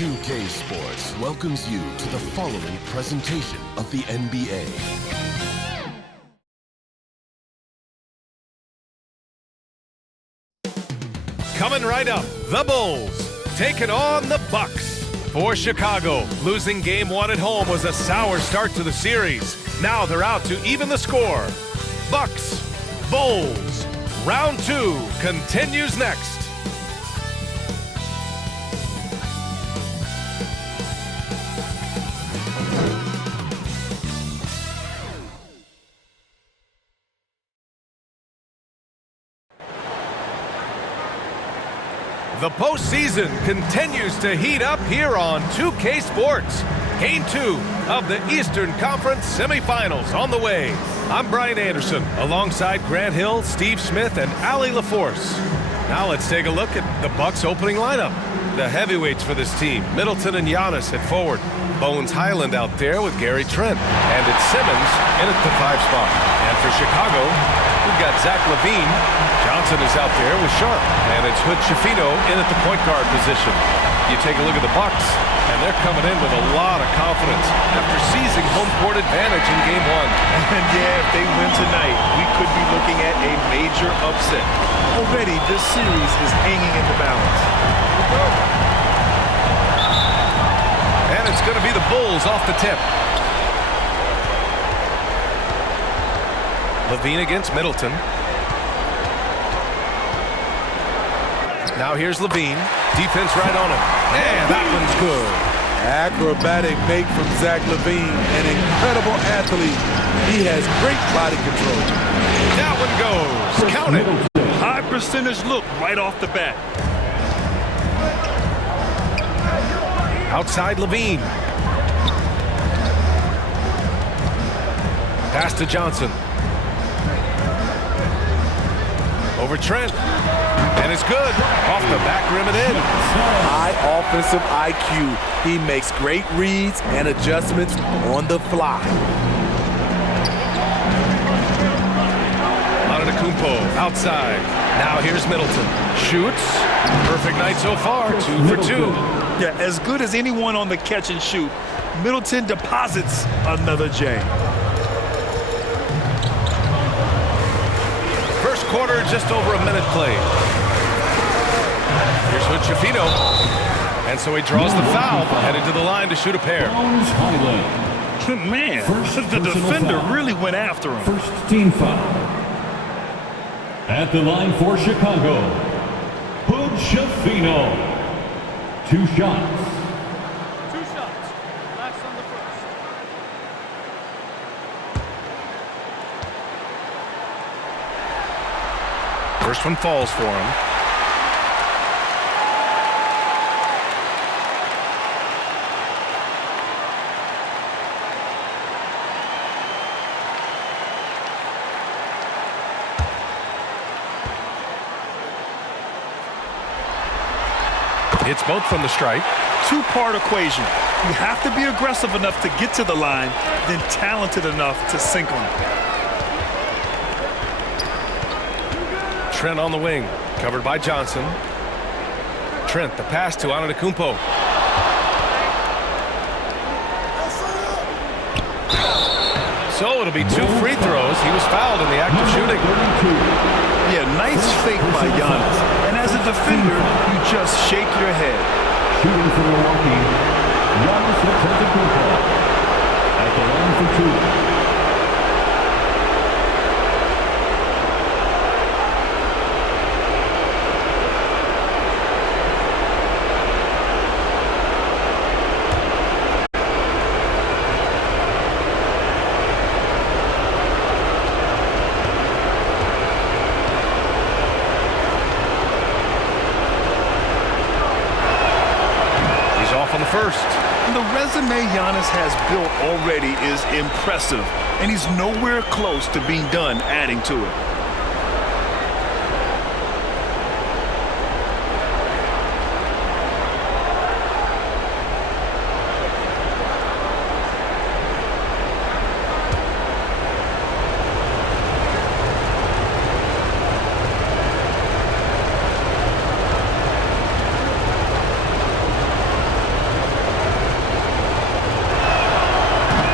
2K Sports welcomes you to the following presentation of the NBA. Coming right up, the Bulls taking on the Bucks. For Chicago, losing Game 1 at home was a sour start to the series. Now they're out to even the score. Bucks, Bulls, round 2 continues next. The postseason continues to heat up here on 2K Sports. Game 2 of the Eastern Conference semifinals on the way. I'm Brian Anderson, alongside Grant Hill, Steve Smith, and Allie LaForce. Now let's take a look at the Bucks' opening lineup. The heavyweights for this team, Middleton and Giannis at forward. Bones Highland out there with Gary Trent. And it's Simmons in at the 5 spot. And for Chicago, we've got Zach LaVine. Johnson is out there with Sharp. And it's Hood Schifino in at the point guard position. You take a look at the Bucks, and they're coming in with a lot of confidence after seizing home court advantage in Game 1. And yeah, if they win tonight, we could be looking at a major upset. Already, this series is hanging in the balance. And it's going to be the Bulls off the tip. LaVine against Middleton. Now here's LaVine. Defense right on him. And that one's good. Acrobatic make from Zach LaVine, an incredible athlete. He has great body control. That one goes. Count it. High percentage look right off the bat. Outside LaVine. Pass to Johnson. Over Trent. And it's good. Off the back rim and in. High offensive IQ. He makes great reads and adjustments on the fly. Antetokounmpo outside. Now here's Middleton. Shoots. Perfect night so far. 2 for 2. Yeah, as good as anyone on the catch and shoot, Middleton deposits another J. First quarter, just over a minute played. Here's Hood Schifino. And so he draws the foul, headed to the line to shoot a pair. Man, the defender really went after him. First team foul. At the line for Chicago, Hood Schifino. 2 shots. 2 shots. Last on the first. First one falls for him. It's both from the stripe. 2-part equation. You have to be aggressive enough to get to the line, then talented enough to sink them. Trent on the wing, covered by Johnson. Trent, the pass to Antetokounmpo. So it'll be 2 free throws. He was fouled in the act of shooting. Yeah, nice fake by Giannis. And as a defender, you just shake your head. Shooting for Milwaukee, Giannis Antetokounmpo. At the line for 2. First. And the resume Giannis has built already is impressive, and he's nowhere close to being done adding to it.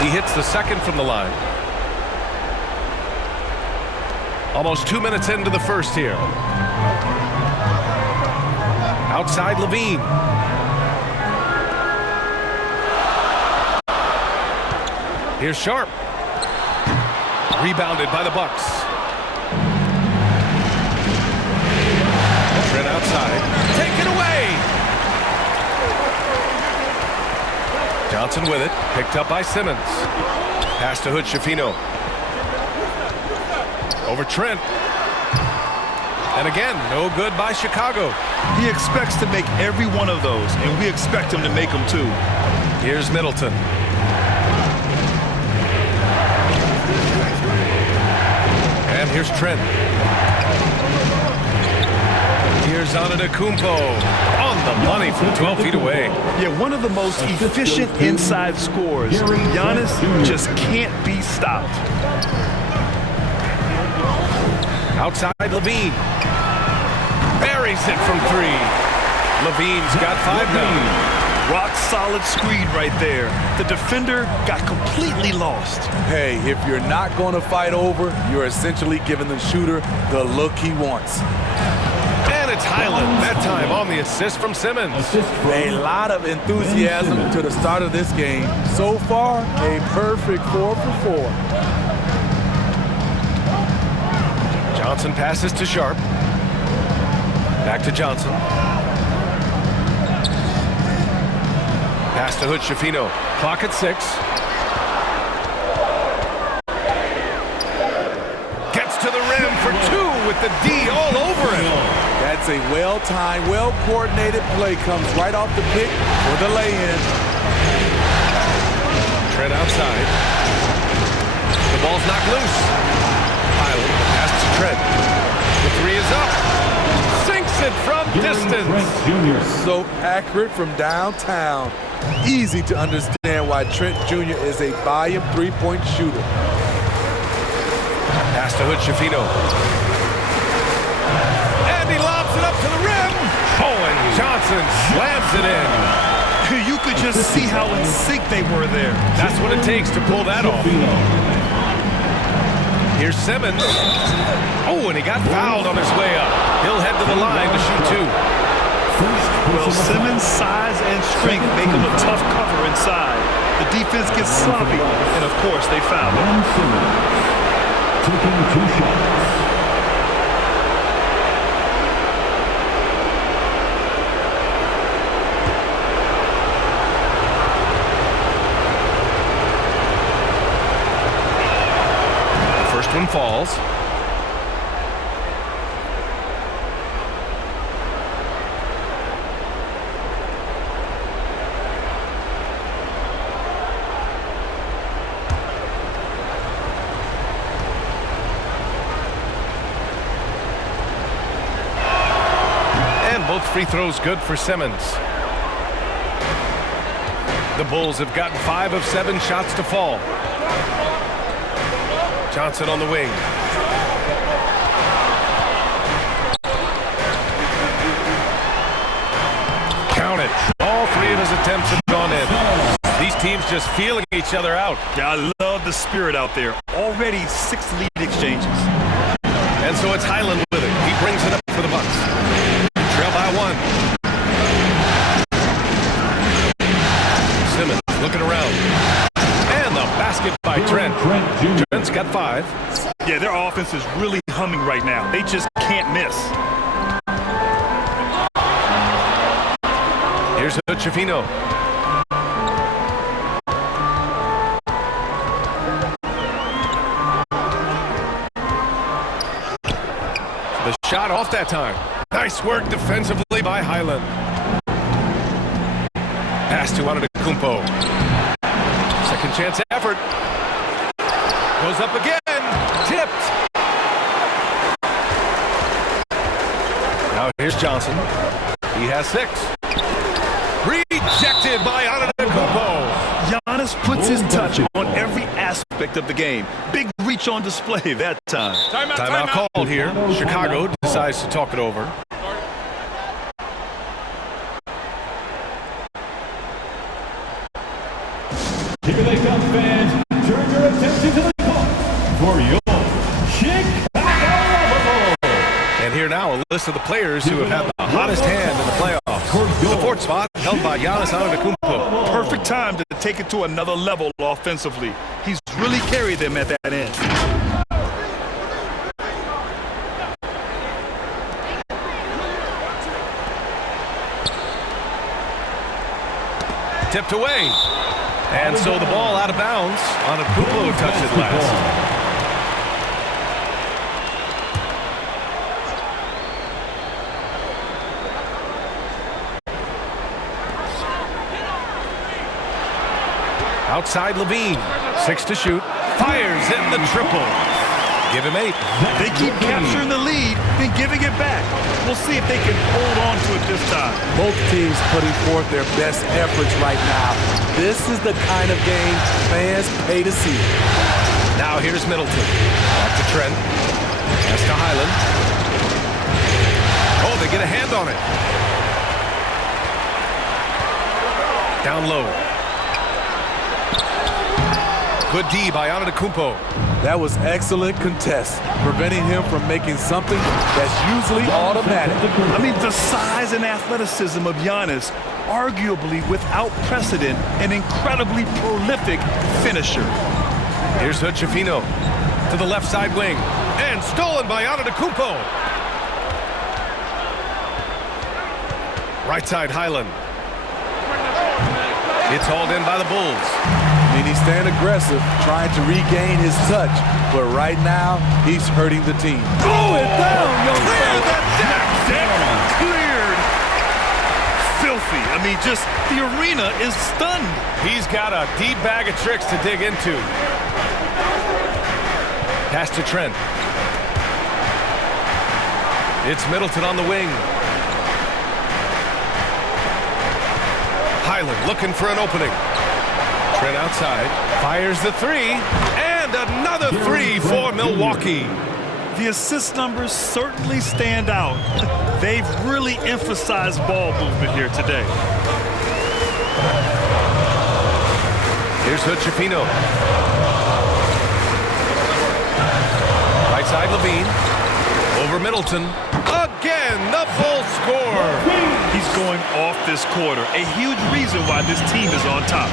He hits the second from the line. Almost 2 minutes into the first here. Outside Levine. Here's Sharp. Rebounded by the Bucks. Trent outside. Taken away. Johnson with it. Picked up by Simmons. Pass to Hood-Schifino. Over Trent. And again, no good by Chicago. He expects to make every one of those, and we expect him to make them too. Here's Middleton. And here's Trent. Here's Antetokounmpo. On the money from 12 feet away. Yeah, one of the most efficient inside scorers. Giannis just can't be stopped. Outside Levine. Buries it from three. Levine's got 5 now. Rock solid screen right there. The defender got completely lost. Hey, if you're not going to fight over, you're essentially giving the shooter the look he wants. And it's Highland, that time on the assist from Simmons. A lot of enthusiasm to the start of this game. So far, a perfect 4 for 4. Johnson passes to Sharp. Back to Johnson. Pass to Hood-Schifino. Clock at 6. Gets to the rim for 2 with the D all over him. That's a well-timed, well-coordinated play. Comes right off the pick for the lay-in. Trent outside. The ball's knocked loose. Highland pass to Trent. The 3 is up. Sinks it from distance. So accurate from downtown. Easy to understand why Trent Jr. is a volume three-point shooter. Pass to Hood-Schifino. And he lobs it up to the rim. Oh, and Johnson slams it in. You could just see how in sync they were there. That's what it takes to pull that off. Here's Simmons. Oh, and he got fouled on his way up. He'll head to the line to shoot 2. Well, Simmons' size and strength make him a tough cover inside. The defense gets sloppy, and of course they foul him. Taking 2 shots. The first one falls. Both free throws good for Simmons. The Bulls have gotten 5 of 7 shots to fall. Johnson on the wing. Count it. All 3 of his attempts have gone in. These teams just feeling each other out. Yeah, I love the spirit out there. Already 6 lead exchanges. And so it's Highland with it. He brings it up for the Bucks. Trail by 1. Simmons looking around. And the basket by Trent. Trent's got 5. Yeah, their offense is really humming right now. They just can't miss. Here's Hood-Schifino. The shot off that time. Nice work defensively by Highland. Pass to Antetokounmpo. Second chance effort. Goes up again. Tipped. Now here's Johnson. He has 6. Rejected by Antetokounmpo. Giannis puts his touch on every aspect of the game. Big reach on display that time. Timeout called here. Chicago decides to talk it over. Here they come, fans. list of the players who have had the hottest hand in the playoffs. The fourth spot held by Giannis Antetokounmpo. Perfect time to take it to another level offensively. He's really carried them at that end. Tipped away. And so the ball out of bounds. Antetokounmpo touched it last. Outside Levine, 6 to shoot, fires in the triple. Give him 8. They keep capturing the lead and giving it back. We'll see if they can hold on to it this time. Both teams putting forth their best efforts right now. This is the kind of game fans pay to see. Now here's Middleton. Back to Trent. Pass to Highland. Oh, they get a hand on it. Down low. Good D by Antetokounmpo. That was excellent contest, preventing him from making something that's usually automatic. I mean, the size and athleticism of Giannis, arguably without precedent, an incredibly prolific finisher. Here's Hood-Schifino to the left side wing, and stolen by Antetokounmpo. Right side Highland. It's hauled in by the Bulls. I mean, he's staying aggressive, trying to regain his touch, but right now, he's hurting the team. Throw it down, young man! Clear the deck! Cleared! Filthy. I mean, just the arena is stunned. He's got a deep bag of tricks to dig into. Pass to Trent. It's Middleton on the wing. Highland looking for an opening. Trent outside, fires the 3, and another 3 for Milwaukee. The assist numbers certainly stand out. They've really emphasized ball movement here today. Here's Hood-Schifino. Right side Levine. Over Middleton. Again, the Bulls score. He's going off this quarter. A huge reason why this team is on top.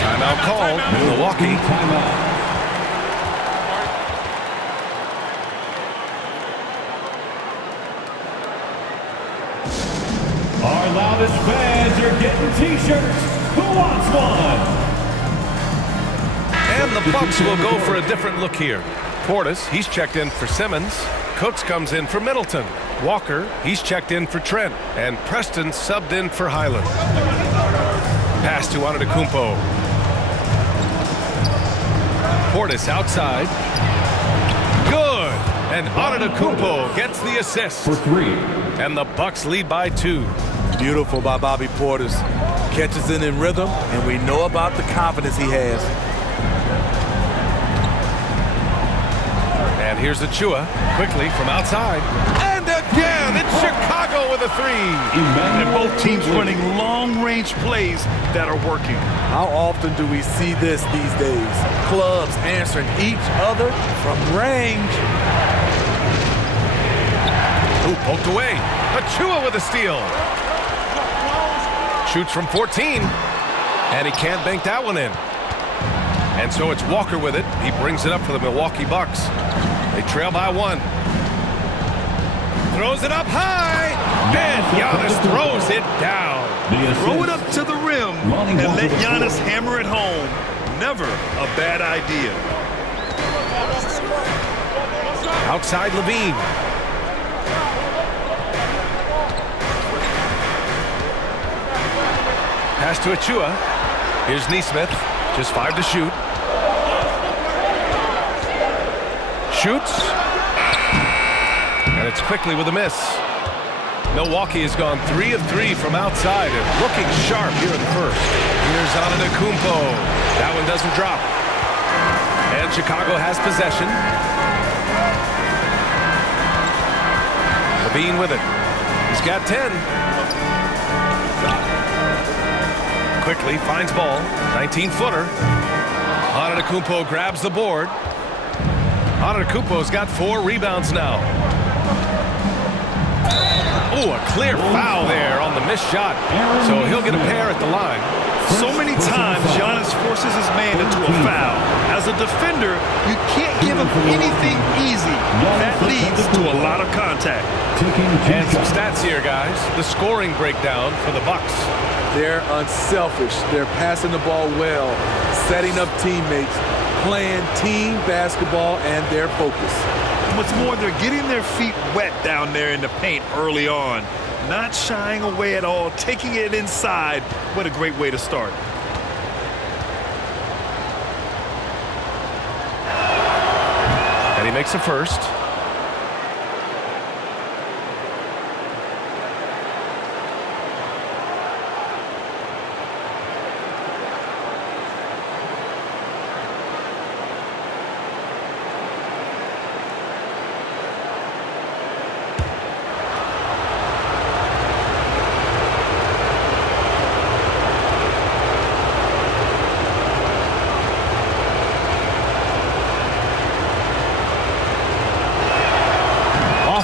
Timeout called. Milwaukee. Our loudest fans are getting T-shirts. Who wants one? And the Bucks will go for a different look here. Portis, he's checked in for Simmons. Cooks comes in for Middleton. Walker, he's checked in for Trent. And Preston subbed in for Highland. Pass to Antetokounmpo. Portis outside. Good. And Antetokounmpo gets the assist. For 3. And the Bucks lead by 2. Beautiful by Bobby Portis. Catches it in rhythm, and we know about the confidence he has. And here's Achua, quickly from outside. And again, it's Chicago with a 3. And both teams running long-range plays that are working. How often do we see this these days? Clubs answering each other from range. Ooh, poked away. Achua with a steal. Shoots from 14. And he can't bank that one in. And so it's Walker with it. He brings it up for the Milwaukee Bucks. They trail by 1. Throws it up high. And Giannis throws it down. Throw it up to the rim and let Giannis hammer it home. Never a bad idea. Outside Levine. Pass to Achua. Here's Nesmith. Just 5 to shoot. Shoots. And it's quickly with a miss. Milwaukee has gone 3 of 3 from outside and looking sharp here in the first. Here's Antetokounmpo. That one doesn't drop. And Chicago has possession. Levine with it. He's got 10. Quickly finds ball. 19-footer. Antetokounmpo grabs the board. Antetokounmpo's got 4 rebounds now. Oh, a clear foul there on the missed shot. So he'll get a pair at the line. So many times Giannis forces his man into a foul. As a defender, you can't give him anything easy. That leads to a lot of contact. And some stats here, guys. The scoring breakdown for the Bucks. They're unselfish. They're passing the ball well, setting up teammates, playing team basketball, and they're focused. What's more, they're getting their feet wet down there in the paint early on. Not shying away at all, taking it inside. What a great way to start. And he makes a first.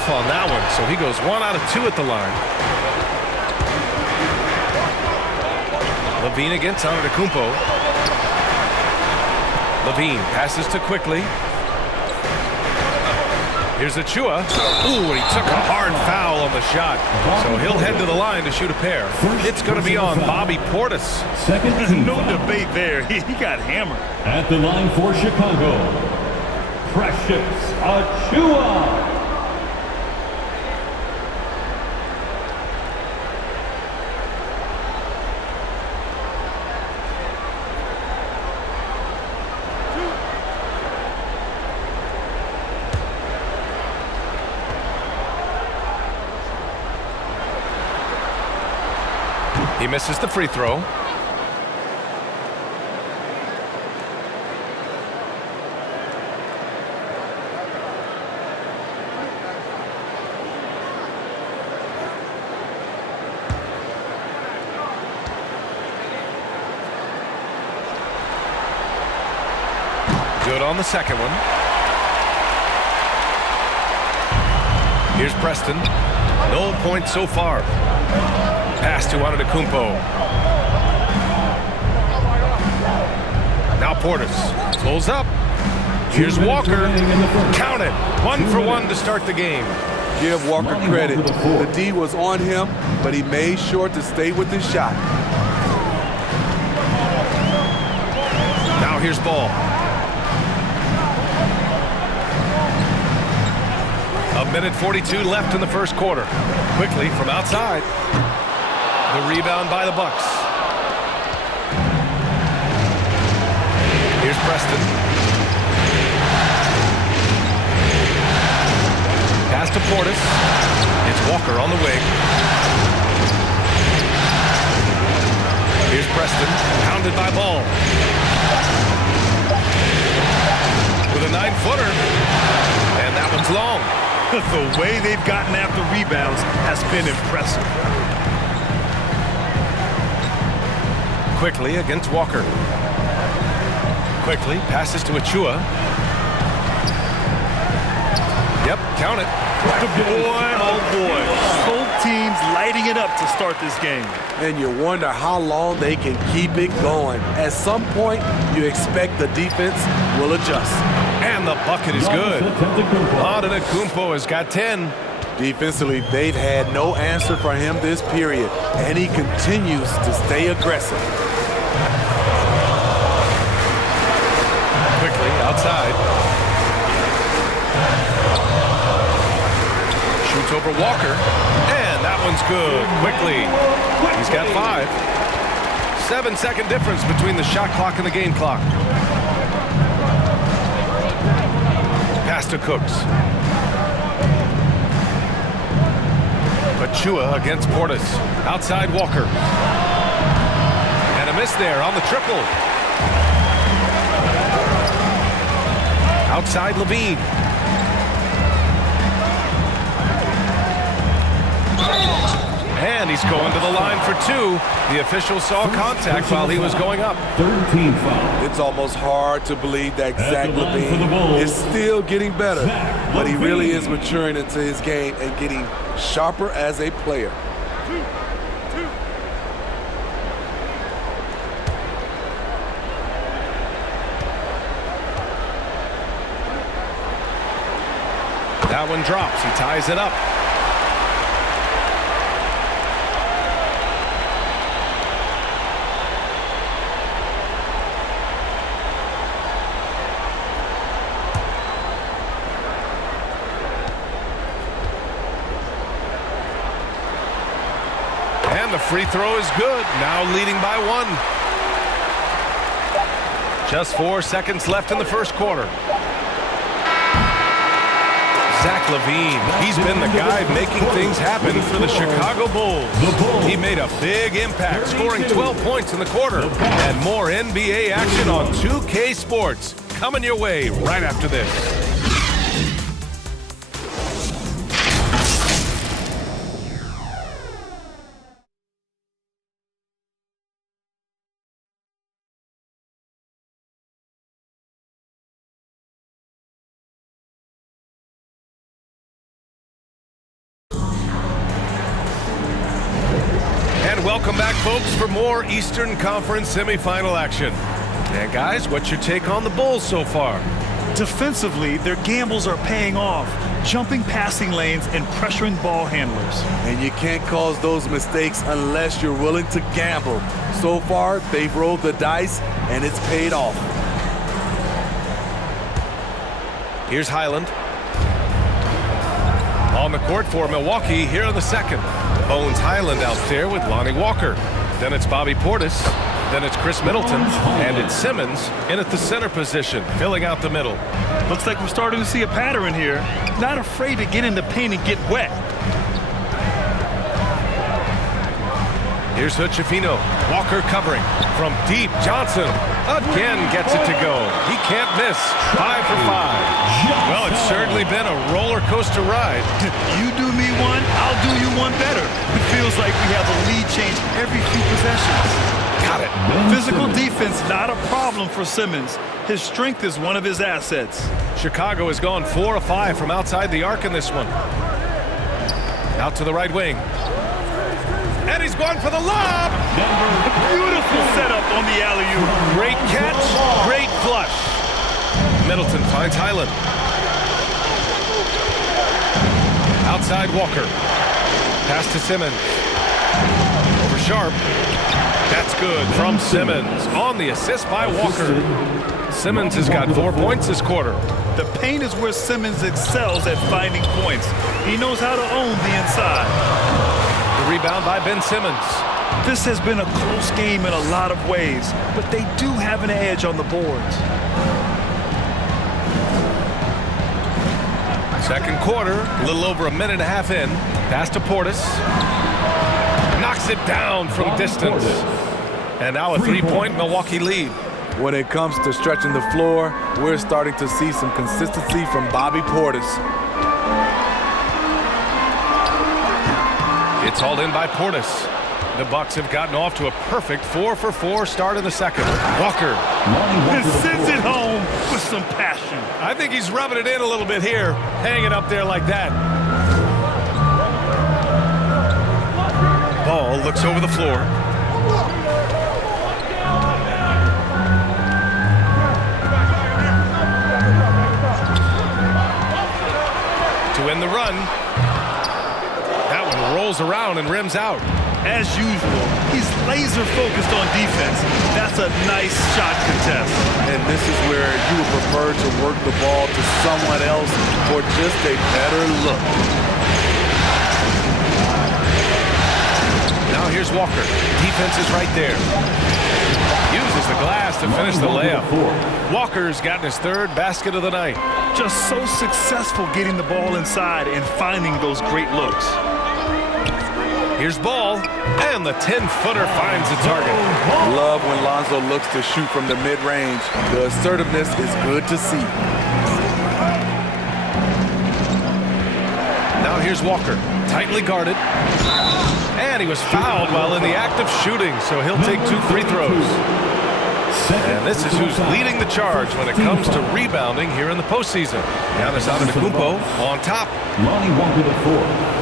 On that one, so he goes 1 out of 2 at the line. Levine against Antetokounmpo. Levine passes to Quickly. Here's Achua. Ooh, and he took a hard foul on the shot. So he'll head to the line to shoot a pair. It's going to be on Bobby Portis. No debate there. He got hammered. At the line for Chicago, Precious Achua. He misses the free throw. Good on the second one. Here's Preston. No points so far. Pass to Antetokounmpo. Now Portis pulls up. Here's Walker. Count it. 1 for 1 to start the game. Give Walker credit. The D was on him, but he made sure to stay with his shot. Now here's Ball. A minute 42 left in the first quarter. Quickly from outside. The rebound by the Bucks. Here's Preston. Pass to Portis. It's Walker on the wing. Here's Preston, pounded by Ball. With a 9-footer. And that one's long. The way they've gotten after rebounds has been impressive. Quickly against Walker. Quickly passes to Achua. Yep, count it. Boy, oh boy. Both teams lighting it up to start this game. And you wonder how long they can keep it going. At some point, you expect the defense will adjust. And the bucket is good. Antetokounmpo has got 10. Defensively, they've had no answer for him this period, and he continues to stay aggressive. Quickly outside. Shoots over Walker. And that one's good. Quickly. He's got 5. 7-second difference between the shot clock and the game clock. Pass to Cooks. Achua against Portis. Outside Walker. And a miss there on the triple. Outside Levine. And he's going to the line for two. The official saw contact while he was going up. 13 foul. It's almost hard to believe that Zach At the line for the Levine Bulls, is still getting better, Zach but he really Levine. is maturing into his game and getting sharper as a player. That one drops. He ties it up. And the free throw is good. Now leading by one. Just 4 seconds left in the first quarter. Zach Levine, he's been the guy making things happen for the Chicago Bulls. He made a big impact, scoring 12 points in the quarter. And more NBA action on 2K Sports coming your way right after this. And welcome back, folks, for more Eastern Conference semifinal action. And guys, what's your take on the Bulls so far? Defensively, their gambles are paying off, jumping passing lanes and pressuring ball handlers. And you can't cause those mistakes unless you're willing to gamble. So far, they've rolled the dice, and it's paid off. Here's Highland. On the court for Milwaukee here in the second. Bones Highland out there with Lonnie Walker. Then it's Bobby Portis. Then it's Chris Middleton. And it's Simmons in at the center position, filling out the middle. Looks like we're starting to see a pattern here. Not afraid to get in the paint and get wet. Here's Hutchifino. Walker covering. From deep, Johnson again gets it to go. He can't miss. 5 for 5. Well, it's certainly been a roller coaster ride. You do me one, I'll do you one better. It feels like we have a lead change every few possessions. Got it. Physical defense, not a problem for Simmons. His strength is one of his assets. Chicago has gone 4 of 5 from outside the arc in this one. Out to the right wing. And he's going for the lob. Beautiful setup on the alley-oop. Great catch, great flush. Middleton finds Highland. Outside Walker. Pass to Simmons. Over Sharp. That's good from Simmons on the assist by Walker. Simmons has got 4 points this quarter. The paint is where Simmons excels at finding points. He knows how to own the inside. The rebound by Ben Simmons. This has been a close game in a lot of ways, but they do have an edge on the boards. Second quarter, a little over a minute and a half in. Pass to Portis. Knocks it down from distance. And now a three-point Milwaukee lead. When it comes to stretching the floor, we're starting to see some consistency from Bobby Portis. It's hauled in by Portis. The Bucks have gotten off to a perfect 4 for 4 start in the second. Walker. And sends it home with some passion. I think he's rubbing it in a little bit here, hanging up there like that. Ball looks over the floor. To end the run. That one rolls around and rims out. As usual, he's laser focused on defense. That's a nice shot contest. And this is where you would prefer to work the ball to someone else for just a better look. Now here's Walker. Defense is right there. Uses the glass to finish the layup. Walker's gotten his third basket of the night. Just so successful getting the ball inside and finding those great looks. Here's Ball, and the 10-footer finds the target. Love when Lonzo looks to shoot from the mid-range. The assertiveness is good to see. Now here's Walker, tightly guarded. And he was fouled while in the act of shooting, so he'll take 2 free throws. And this is who's leading the charge when it comes to rebounding here in the postseason. Giannis Antetokounmpo on top. Lonnie Walker the fourth.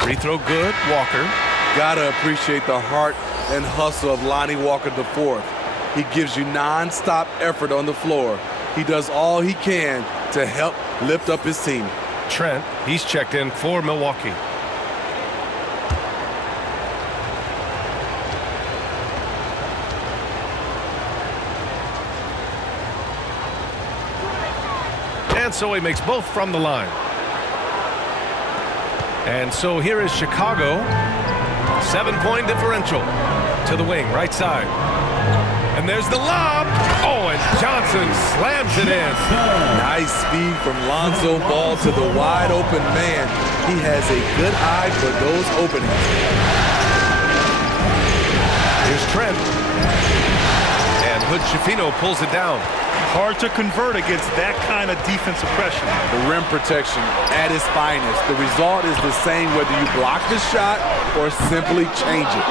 Free throw good, Walker. Gotta appreciate the heart and hustle of Lonnie Walker IV. He gives you non-stop effort on the floor. He does all he can to help lift up his team. Trent, he's checked in for Milwaukee. And so he makes both from the line. And so here is Chicago. 7-point differential to the wing, right side. And there's the lob. Oh, and Johnson slams it in. Nice speed from Lonzo Ball to the wide open man. He has a good eye for those openings. Here's Trent. And Hood-Schifino pulls it down. Hard to convert against that kind of defensive pressure. The rim protection at its finest. The result is the same whether you block the shot or simply change it.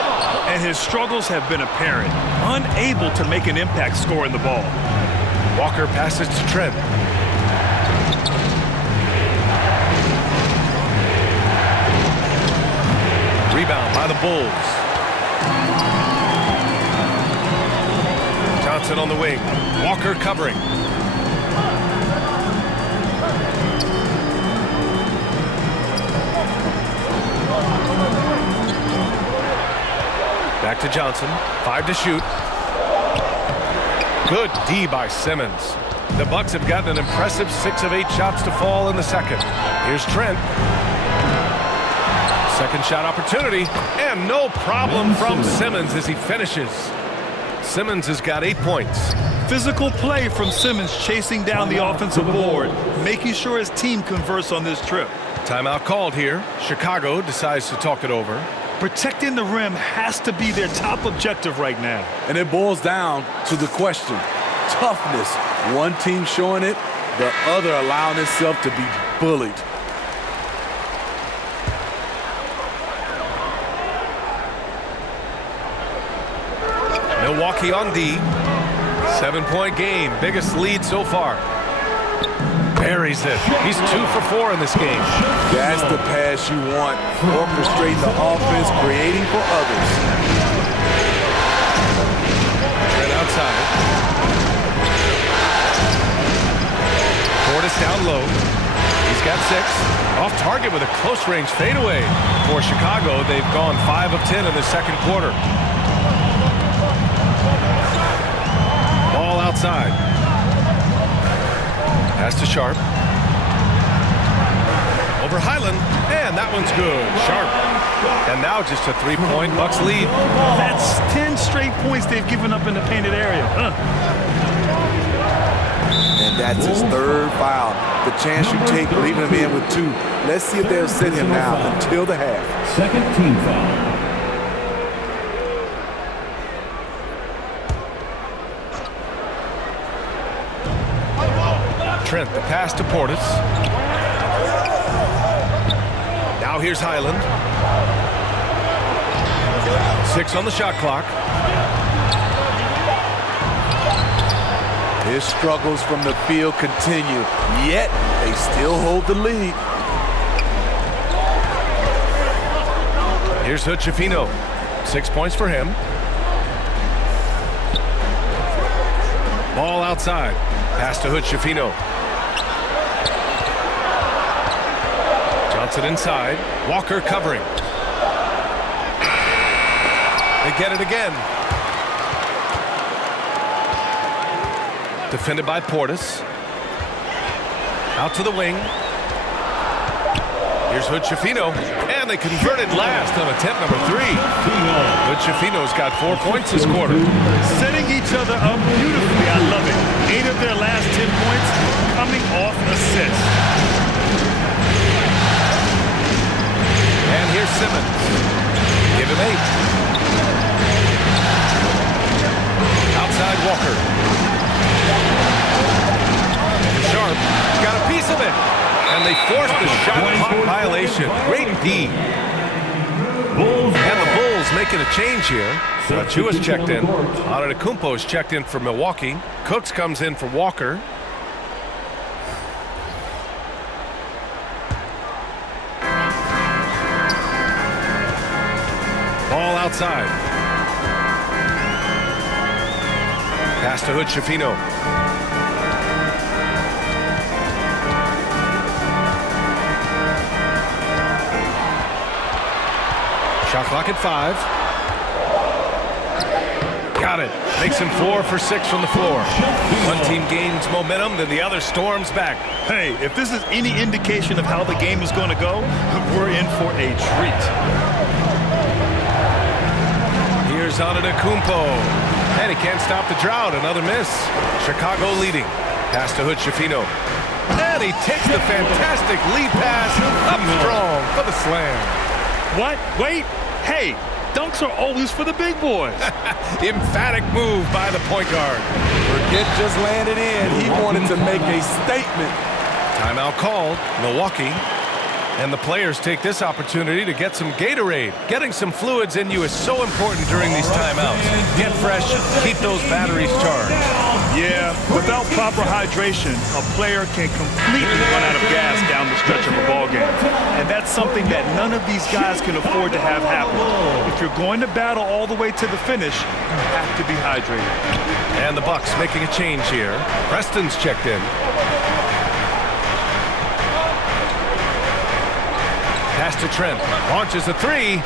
And his struggles have been apparent. Unable to make an impact scoring the ball. Walker passes to Trent. Rebound by the Bulls. Johnson on the wing. Walker covering. Back to Johnson. 5 to shoot. Good D by Simmons. The Bucks have gotten an impressive 6 of 8 shots to fall in the second. Here's Trent. Second shot opportunity. And no problem from Simmons as he finishes. Simmons has got 8 points. Physical play from Simmons chasing down the offensive board, making sure his team converts on this trip. Timeout called here. Chicago decides to talk it over. Protecting the rim has to be their top objective right now. And it boils down to the question. Toughness. One team showing it, the other allowing itself to be bullied. Milwaukee on D. 7-point game. Biggest lead so far. Buries it. He's 2 for 4 in this game. That's the pass you want. Orchestrating the offense, creating for others. Trent outside. Portis down low. He's got 6. Off target with a close-range fadeaway. For Chicago, they've gone 5 of 10 in the second quarter. Ball outside. Pass to Sharp. Over Highland, and that one's good. Sharp. And now just a 3-point Bucks lead. That's 10 straight points they've given up in the painted area. And that's his 3rd foul. The chance you take leaving him in with 2. Let's see if they'll sit him now until the half. Second team foul. Trent, the pass to Portis. Now here's Highland. 6 on the shot clock. His struggles from the field continue, yet they still hold the lead. Here's Hood-Schifino. 6 points for him. Ball outside. Pass to Hood-Schifino. Johnson inside. Walker covering. They get it again. Defended by Portis. Out to the wing. Here's Hood-Schifino. And they converted last on attempt number 3. Hood-Schifino's got 4 points this quarter. Setting each other up beautifully. I love it. 8 of their last 10 points coming off assists. And here's Simmons. Give him 8. Outside Walker. Sharp got a piece of it. And they forced the shot clock violation. Great D. And the Bulls making a change here. Achua's checked in. Antetokounmpo's checked in for Milwaukee. Cooks comes in for Walker. Ball outside. Pass to Hood Schifino. Shot clock at 5. Got it. Makes him 4 for 6 from the floor. One team gains momentum, then the other storms back. Hey, if this is any indication of how the game is going to go, we're in for a treat. Here's Antetokounmpo. And he can't stop the drought. Another miss. Chicago leading. Pass to Hood Schifino. And he takes the fantastic lead pass up strong for the slam. What? Wait. Hey, dunks are always for the big boys. Emphatic move by the point guard. Forget just landing in. He wanted to make a statement. Timeout called. Milwaukee. And the players take this opportunity to get some Gatorade. Getting some fluids in you is so important during these timeouts. Get fresh, keep those batteries charged. Yeah, without proper hydration, a player can completely run out of gas down the stretch of a ball game. And that's something that none of these guys can afford to have happen. If you're going to battle all the way to the finish, you have to be hydrated. And the Bucks making a change here. Preston's checked in. Pass to Trent. Launches a 3.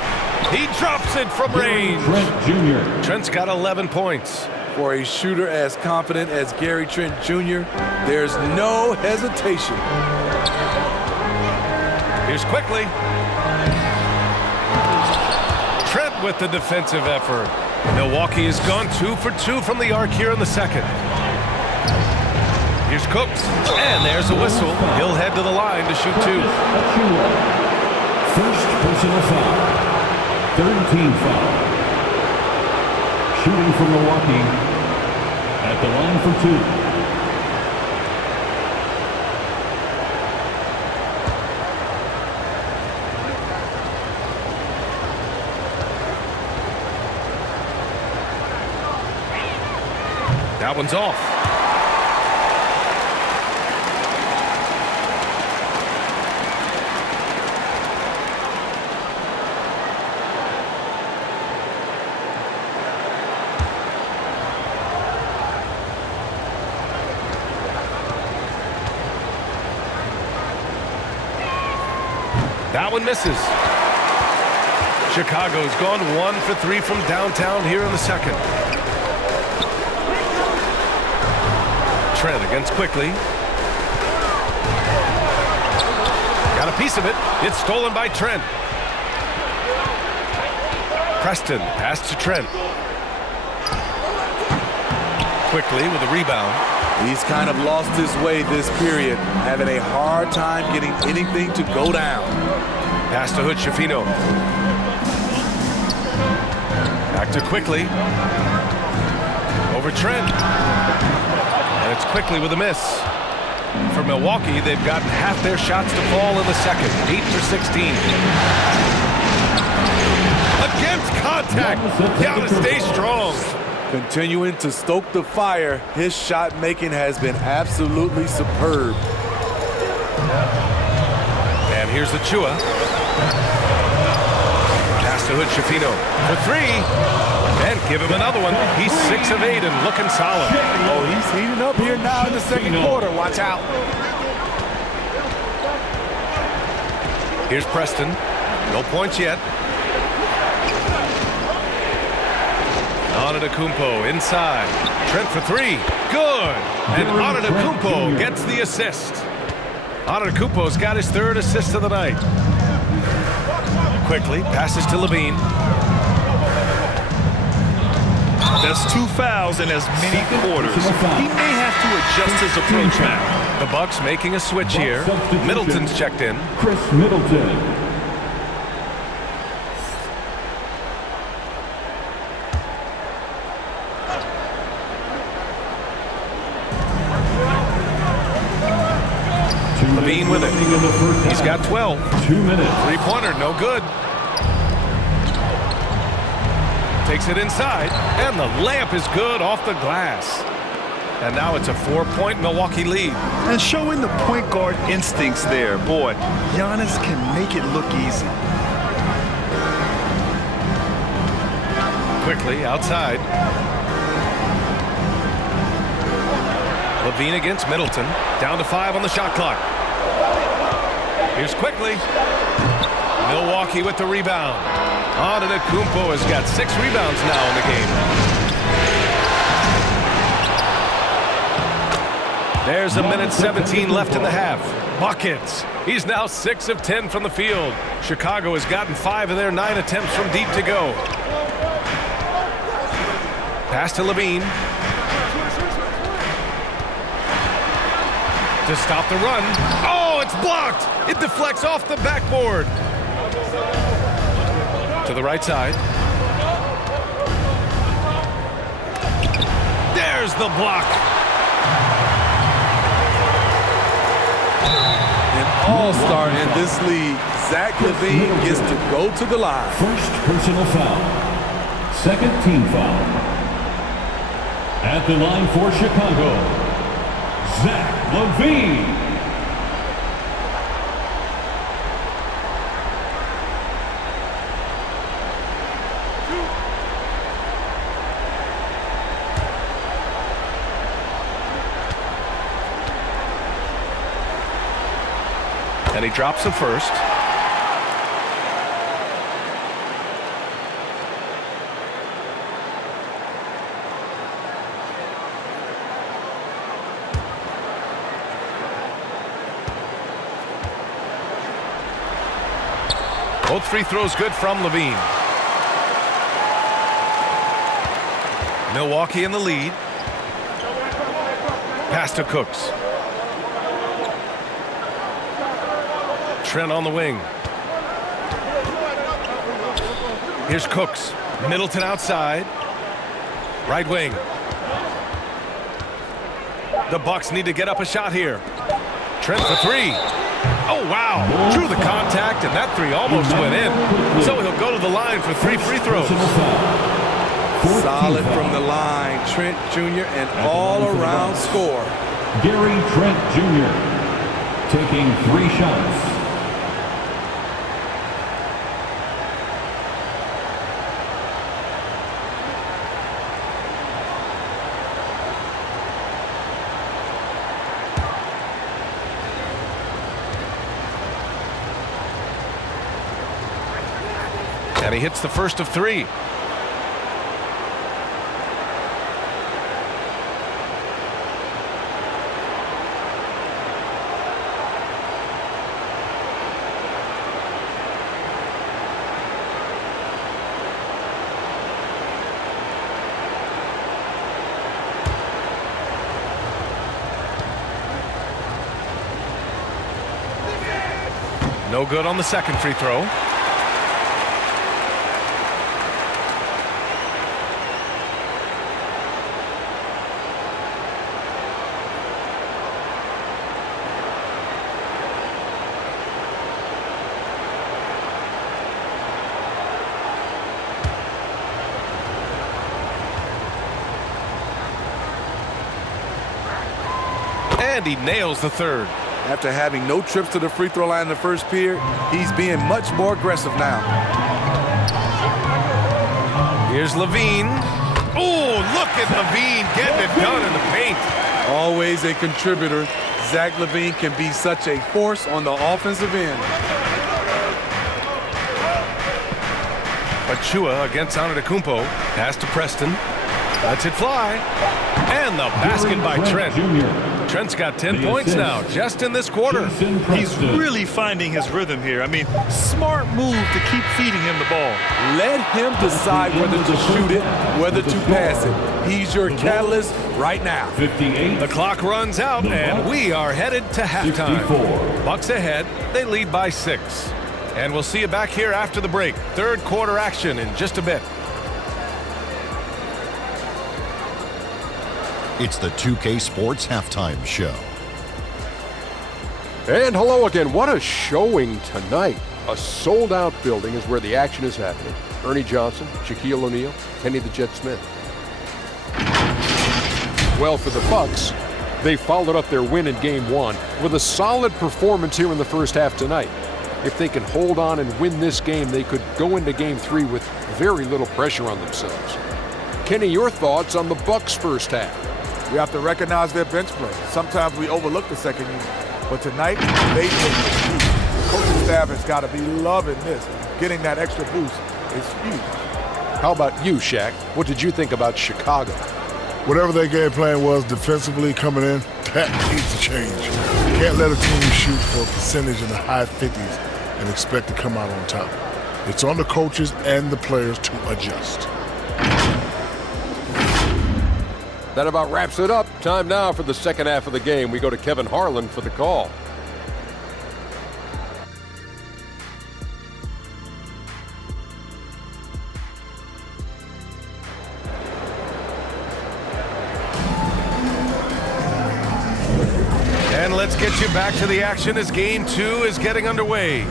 He drops it from range. Trent Jr. Trent's got 11 points. For a shooter as confident as Gary Trent Jr., there's no hesitation. Here's quickly. Trent with the defensive effort. Milwaukee has gone 2 for 2 from the arc here in the second. Here's Cooks. And there's a whistle. He'll head to the line to shoot 2. First personal foul. Third team foul. Shooting for Milwaukee at the line for 2. That one's off. That one misses. Chicago's gone 1 for 3 from downtown here in the second. Trent against quickly. Got a piece of it. It's stolen by Trent. Preston pass to Trent. Quickly with a rebound. He's kind of lost his way this period, having a hard time getting anything to go down. Pass to Hood Schifino. Back to quickly. Over Trent. And it's quickly with a miss. For Milwaukee, they've gotten half their shots to fall in the second. 8 for 16. Against contact. Gotta stay strong. Continuing to stoke the fire, his shot making has been absolutely superb. And here's Achua. Pass to Hood Schifino for 3. And give him another one. He's 6 of 8 and looking solid. Oh, he's heating up here now in the second quarter. Watch out. Here's Preston. No points yet. Antetokounmpo inside. Trent for 3. Good. And Antetokounmpo gets the assist. Antetokounmpo's got his 3rd assist of the night. Quickly passes to Levine. That's 2 fouls in as many quarters. He may have to adjust his approach now. The Bucks making a switch here. Middleton's checked in. Chris Middleton. Levine with it. He's got 12. 2 minutes. Three-pointer, no good. Takes it inside, and the layup is good off the glass. And now it's a 4-point Milwaukee lead. And showing the point guard instincts there. Boy, Giannis can make it look easy. Quickly outside. Levine against Middleton. Down to 5 on the shot clock. Here's quickly. Milwaukee with the rebound. Antetokounmpo has got 6 rebounds now in the game. There's a minute 17 left in the half. Buckets. He's now 6 of 10 from the field. Chicago has gotten 5 of their 9 attempts from deep to go. Pass to Levine. To stop the run. Oh, it's blocked. It deflects off the backboard. To the right side. There's the block. An all-star in this league, Zach LaVine gets to go to the line. First personal foul. Second team foul. At the line for Chicago, Zach LaVine. And he drops the first. Both free throws good from Levine. Milwaukee in the lead. Pass to Cooks. Trent on the wing. Here's Cooks. Middleton outside. Right wing. The Bucks need to get up a shot here. Trent for 3. Oh, wow. Drew the contact, and that 3 almost went in. So he'll go to the line for 3 free throws. Solid from the line. Trent Jr. an all-around score. Gary Trent Jr. taking 3 shots. And he hits the first of 3. No good on the second free throw. And he nails the third. After having no trips to the free throw line in the first period, he's being much more aggressive now. Here's Levine. Oh, look at Levine getting it done in the paint. Always a contributor, Zach LaVine can be such a force on the offensive end. Achua against Antetokounmpo. Pass to Preston. Lets it fly. And the basket by Trent. Jr. Trent's got 10 points now, just in this quarter. He's really finding his rhythm here. I mean, smart move to keep feeding him the ball. Let him decide whether to shoot it, whether to pass it. He's your catalyst right now. 58. The clock runs out, and we are headed to halftime. 64. Bucks ahead. They lead by 6. And we'll see you back here after the break. Third quarter action in just a bit. It's the 2K Sports Halftime Show. And hello again. What a showing tonight. A sold-out building is where the action is happening. Ernie Johnson, Shaquille O'Neal, Kenny the Jet Smith. Well, for the Bucks, they followed up their win in Game 1 with a solid performance here in the first half tonight. If they can hold on and win this game, they could go into Game 3 with very little pressure on themselves. Kenny, your thoughts on the Bucks' first half? We have to recognize their bench play. Sometimes we overlook the second unit, but tonight they take the lead. The coaching staff has got to be loving this. Getting that extra boost is huge. How about you, Shaq? What did you think about Chicago? Whatever their game plan was defensively coming in, that needs to change. You can't let a team shoot for a percentage in the high 50s and expect to come out on top. It's on the coaches and the players to adjust. That about wraps it up. Time now for the second half of the game. We go to Kevin Harlan for the call. And let's get you back to the action as Game 2 is getting underway.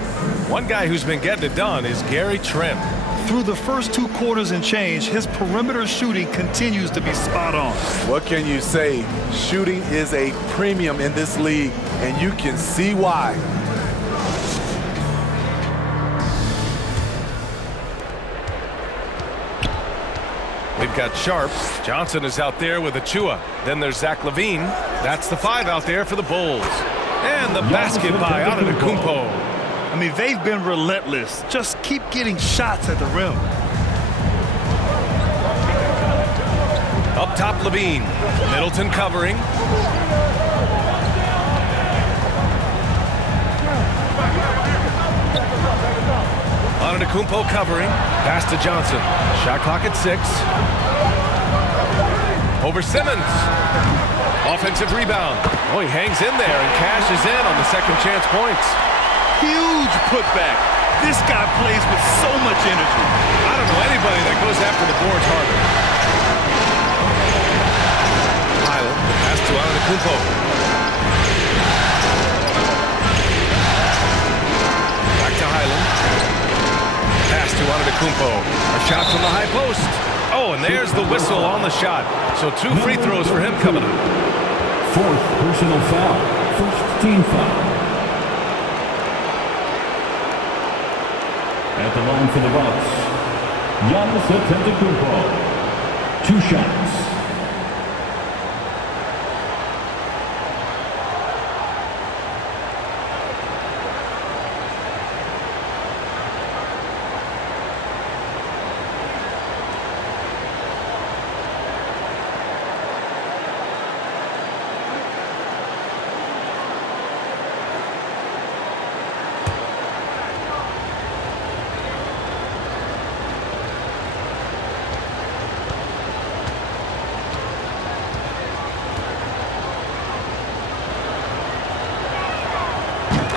One guy who's been getting it done is Gary Trent. Through the first 2 quarters and change, his perimeter shooting continues to be spot on. What can you say? Shooting is a premium in this league, and you can see why. We've got Sharp. Johnson is out there with Achua. Then there's Zach LaVine. That's the 5 out there for the Bulls. And the basket by Antetokounmpo. I mean, they've been relentless. Just keep getting shots at the rim. Up top, LaVine. Middleton covering. Antetokounmpo covering. Pass to Johnson. Shot clock at 6. Over Simmons. Offensive rebound. Oh, he hangs in there and cashes in on the second chance points. Huge putback. This guy plays with so much energy. I don't know anybody that goes after the boards harder. Highland, pass to Antetokounmpo. Back to Highland. Pass to Antetokounmpo. A shot from the high post. Oh, and there's the whistle on the shot. So 2 free throws for him coming up. 4th personal foul. First team foul. At the line for the Bucks, Giannis Antetokounmpo. 2 shots.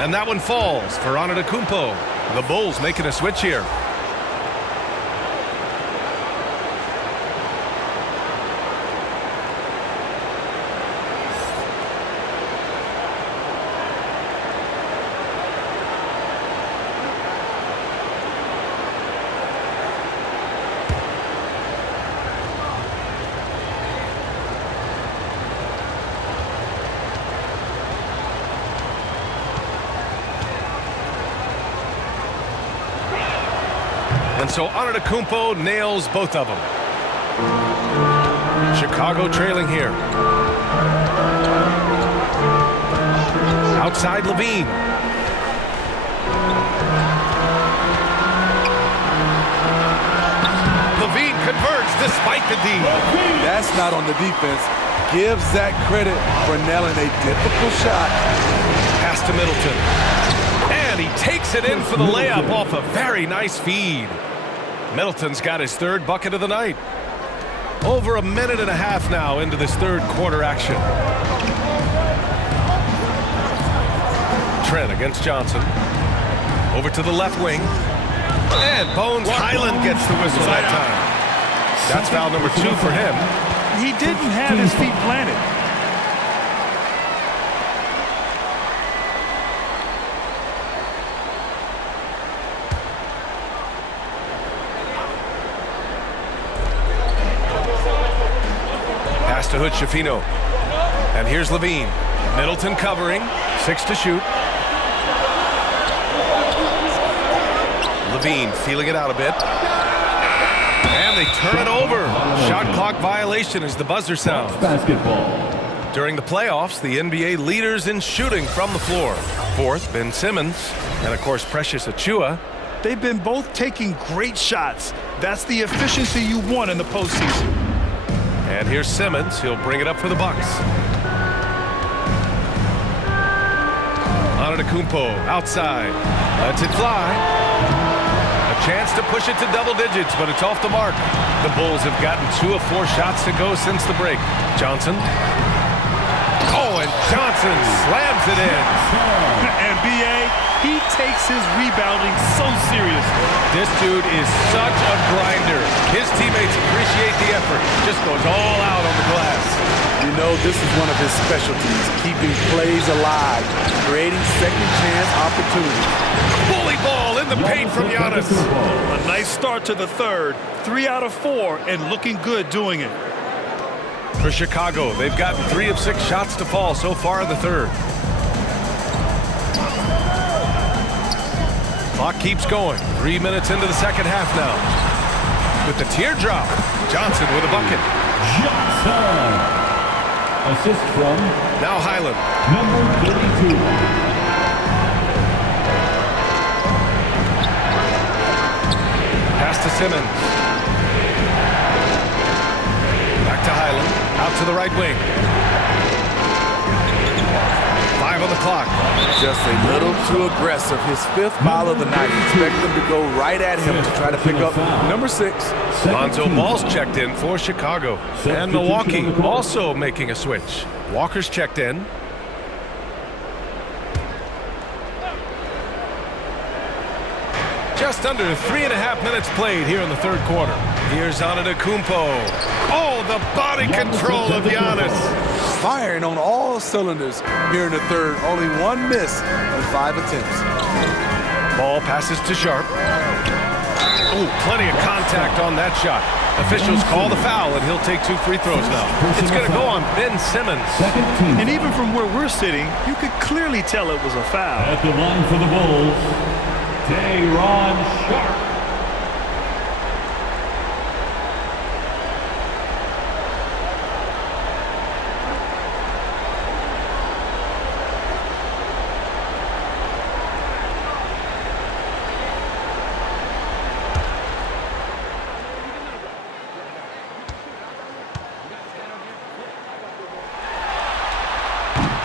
And that one falls for Antetokounmpo. The Bulls making a switch here. And so Antetokounmpo nails both of them. Chicago trailing here. Outside LaVine. LaVine converts despite the D. That's not on the defense. gives Zach credit for nailing a difficult shot. Pass to Middleton. And he takes it in for the layup off a very nice feed. Middleton's got his third bucket of the night. Over a minute and a half now into this third quarter action. Trent against Johnson. Over to the left wing. And Bones Highland gets the whistle that time. That's foul number 2 for him. He didn't have his feet planted. Pass to Hood Schifino. And here's Levine. Middleton covering. 6 to shoot. Levine feeling it out a bit. And they turn it over. Shot clock violation as the buzzer sounds. Basketball. During the playoffs, the NBA leaders in shooting from the floor. Fourth, Ben Simmons. And of course, Precious Achiuwa. They've been both taking great shots. That's the efficiency you want in the postseason. And here's Simmons. He'll bring it up for the Bucks. Antetokounmpo outside. Lets it fly. A chance to push it to double digits, but it's off the mark. The Bulls have gotten 2 of 4 shots to go since the break. Johnson. Oh, and Johnson slams it in. And B.A., he takes his rebounding so seriously. This dude is such a grinder. His teammates appreciate the effort. Just goes all out on the glass. You know, this is one of his specialties, keeping plays alive, creating second chance opportunities. Bully ball in the paint from Giannis. A nice start to the third. 3 out of 4 and looking good doing it. For Chicago, they've gotten 3 of 6 shots to fall so far in the third. Clock keeps going. 3 minutes into the second half now. With the teardrop, Johnson with a bucket. Johnson. Assist from Now Highland. number 32. Pass to Simmons. Back to Highland. Out to the right wing. 5 on the clock. Just a little too aggressive. His 5th foul of the night. Expect them to go right at him to try to pick up number 6. Lonzo Ball's checked in for Chicago. And Milwaukee also making a switch. Walker's checked in. Just under 3.5 minutes played here in the third quarter. Here's Antetokounmpo. Oh, the body control of Giannis. Firing on all cylinders here in the third. Only 1 miss in 5 attempts. Ball passes to Sharp. Ooh, plenty of contact on that shot. Officials call the foul, and he'll take 2 free throws now. It's going to go on Ben Simmons. And even from where we're sitting, you could clearly tell it was a foul. At the line for the Bulls, Ron Sharp.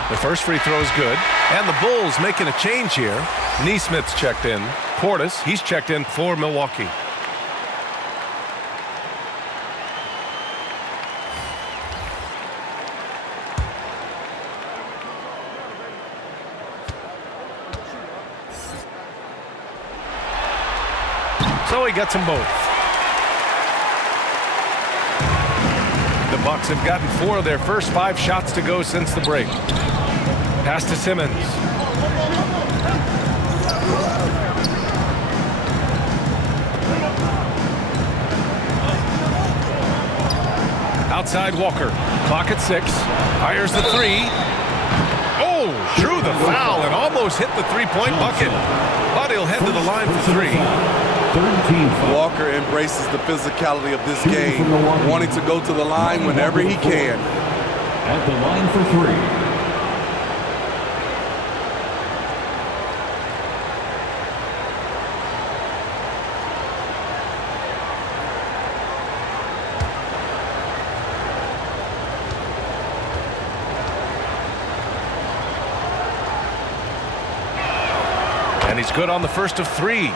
The first free throw is good. And the Bulls making a change here. Neesmith's checked in. Portis, he's checked in for Milwaukee. So he gets them both. The Bucks have gotten 4 of their first 5 shots to go since the break. Pass to Simmons. Outside Walker. Clock at 6. Fires the 3. Oh, drew the foul and almost hit the 3-point bucket. But he'll head to the line for 3. Walker embraces the physicality of this game, wanting to go to the line whenever he can. At the line for 3. And he's good on the first of 3.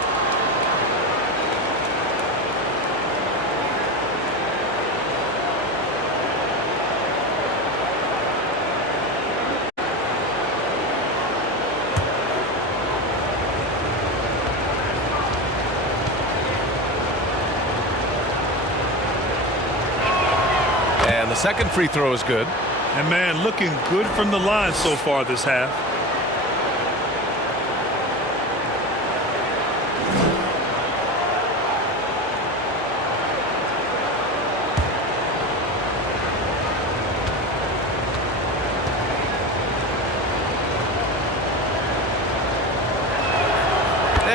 And the second free throw is good. And man, looking good from the line so far this half.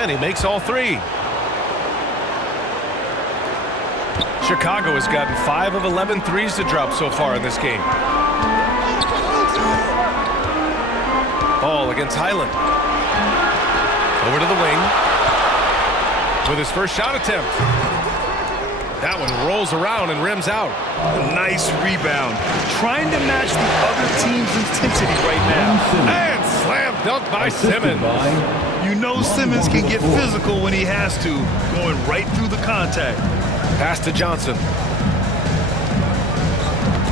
And he makes all 3. Chicago has gotten 5 of 11 threes to drop so far in this game. Ball against Highland. Over to the wing. With his first shot attempt. That one rolls around and rims out. A nice rebound. Trying to match the other team's intensity right now. And slam dunk by Simmons. You know Simmons can get physical when he has to, going right through the contact. Pass to Johnson.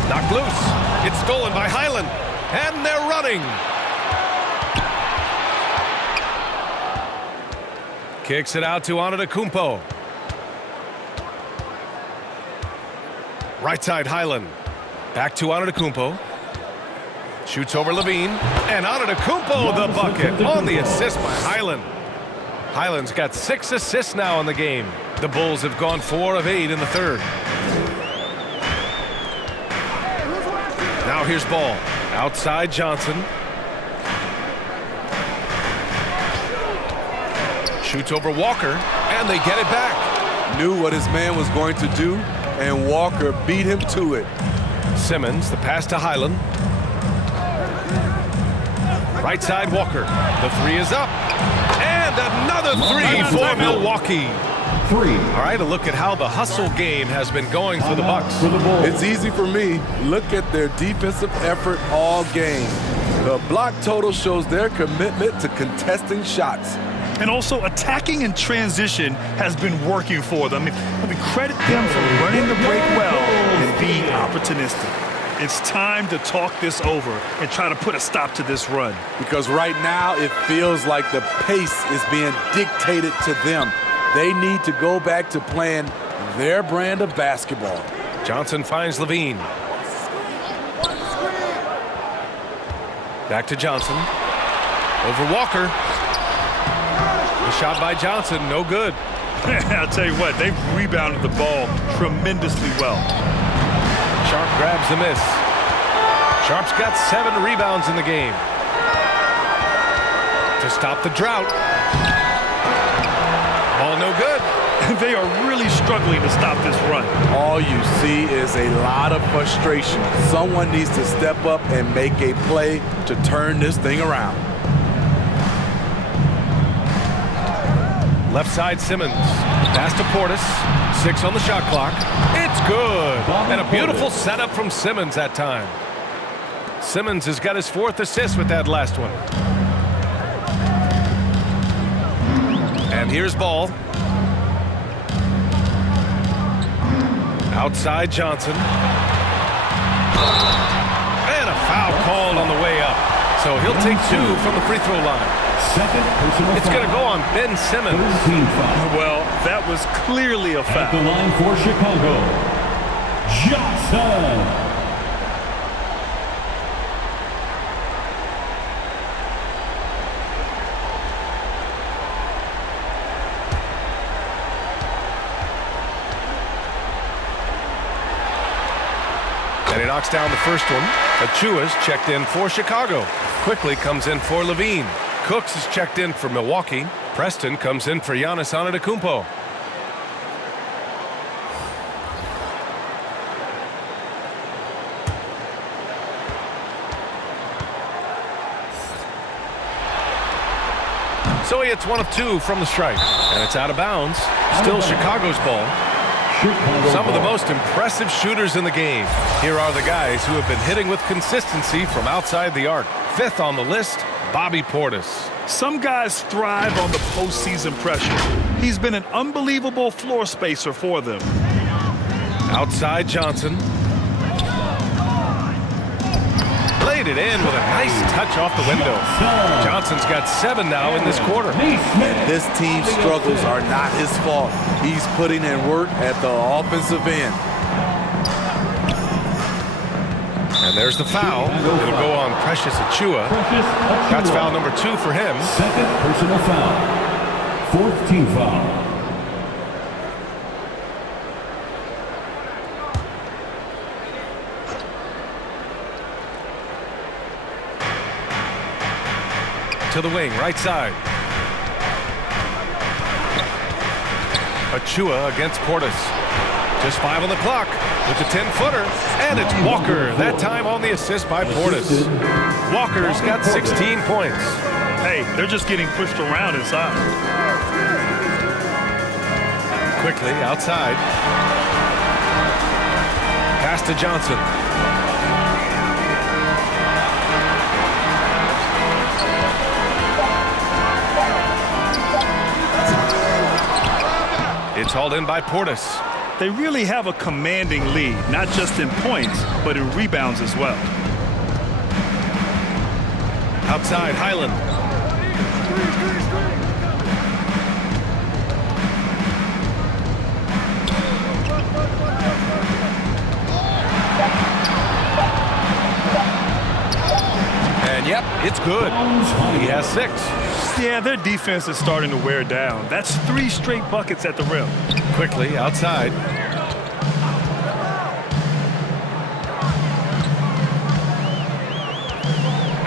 Knocked loose. It's stolen by Highland. And they're running. Kicks it out to Antetokounmpo. Right side Highland. Back to Antetokounmpo. Shoots over Levine. And Antetokounmpo the bucket on the assist by Highland. Highland's got 6 assists now in the game. The Bulls have gone 4 of 8 in the third. Now here's Ball. Outside Johnson. Shoots over Walker, and they get it back. Knew what his man was going to do, and Walker beat him to it. Simmons, the pass to Highland. Right side Walker. The 3 is up. And another 3 for Milwaukee. 3. All right, a look at how the hustle game has been going for the Bucks. It's easy for me. Look at their defensive effort all game. The block total shows their commitment to contesting shots. And also attacking in transition has been working for them. Let me credit them for running the break well and being opportunistic. It's time to talk this over and try to put a stop to this run. Because right now it feels like the pace is being dictated to them. They need to go back to playing their brand of basketball. Johnson finds Levine. Back to Johnson. Over Walker. The shot by Johnson, no good. I'll tell you what, they've rebounded the ball tremendously well. Sharp grabs the miss. Sharp's got 7 rebounds in the game. To stop the drought. Ball no good. They are really struggling to stop this run. All you see is a lot of frustration. Someone needs to step up and make a play to turn this thing around. Left side Simmons. Pass to Portis. 6 on the shot clock. It's good. And a beautiful setup from Simmons that time. Simmons has got his 4th assist with that last one. And here's Ball. Outside Johnson. And a foul called on the way up. So he'll take 2 from the free throw line. It's going to go on Ben Simmons. Well, that was clearly a foul. At the line for Chicago, Johnson. And he knocks down the first one. Achua's checked in for Chicago. Quickly comes in for Levine. Cooks is checked in for Milwaukee. Preston comes in for Giannis Antetokounmpo. So he hits 1 of 2 from the strike. And it's out of bounds. Still Chicago's ball. Some of the most impressive shooters in the game. Here are the guys who have been hitting with consistency from outside the arc. 5th on the list, Bobby Portis. Some guys thrive on the postseason pressure. He's been an unbelievable floor spacer for them. Outside Johnson. Laid it in with a nice touch off the window. Johnson's got 7 now in this quarter. And this team's struggles are not his fault. He's putting in work at the offensive end. And there's the foul. It'll go on Precious Achiuwa. That's foul number 2 for him. Second personal foul. 4th team foul. To the wing, right side. Achiuwa against Portis. Just 5 on the clock with the 10-footer. And it's Walker, that time on the assist by Portis. Walker's got 16 points. Hey, they're just getting pushed around inside. Quickly, outside. Pass to Johnson. It's hauled in by Portis. They really have a commanding lead, not just in points, but in rebounds as well. Outside, Highland. And yep, it's good. He has 6. Yeah, their defense is starting to wear down. That's 3 straight buckets at the rim. Quickly, outside.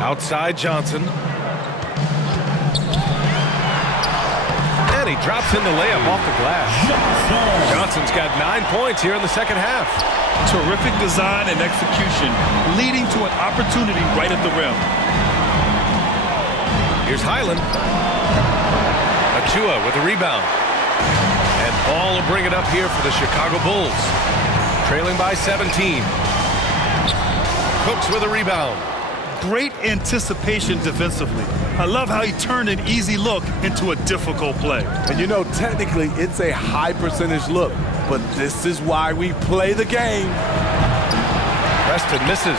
Outside Johnson. And he drops in the layup off the glass. Johnson's got 9 points here in the second half. Terrific design and execution, leading to an opportunity right at the rim. Here's Highland. Achiuwa with a rebound. And Ball will bring it up here for the Chicago Bulls. Trailing by 17. Cooks with a rebound. Great anticipation defensively. I love how he turned an easy look into a difficult play. And you know, technically, it's a high percentage look, but this is why we play the game. Preston misses.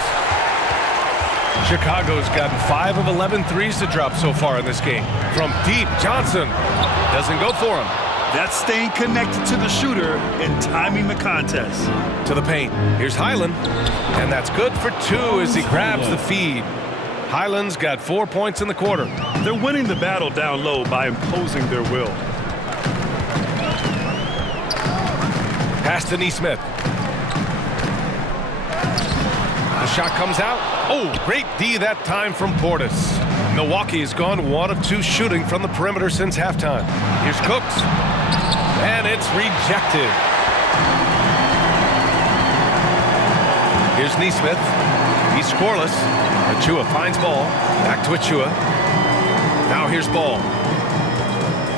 Chicago's gotten 5 of 11 threes to drop so far in this game. From deep, Johnson doesn't go for him. That's staying connected to the shooter and timing the contest. To the paint. Here's Highland. And that's good for 2 as he grabs the feed. Highland's got 4 points in the quarter. They're winning the battle down low by imposing their will. Pass to Nesmith. The shot comes out. Oh, great D that time from Portis. Milwaukee has gone 1 of 2 shooting from the perimeter since halftime. Here's Cooks. And it's rejected. Here's Nesmith. He's scoreless. Achiuwa finds Ball. Back to Achiuwa. Now here's Ball.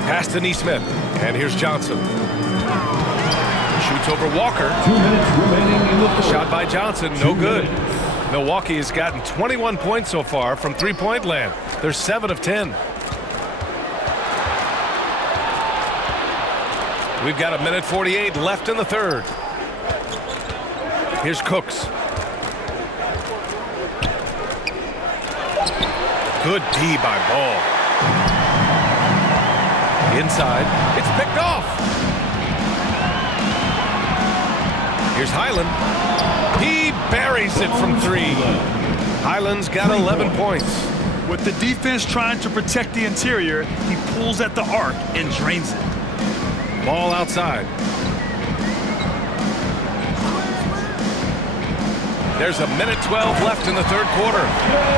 Pass to Nesmith. And here's Johnson. Shoots over Walker. 2 minutes remaining in the fourth. Shot by Johnson, no good. Milwaukee has gotten 21 points so far from three-point land. They're 7 of 10. We've got 1:48 left in the third. Here's Cooks. Good D by Ball. Inside, it's picked off. Here's Highland. He buries it from 3. Highland's got 11 points. With the defense trying to protect the interior, he pulls at the arc and drains it. Ball outside. There's 1:12 left in the third quarter.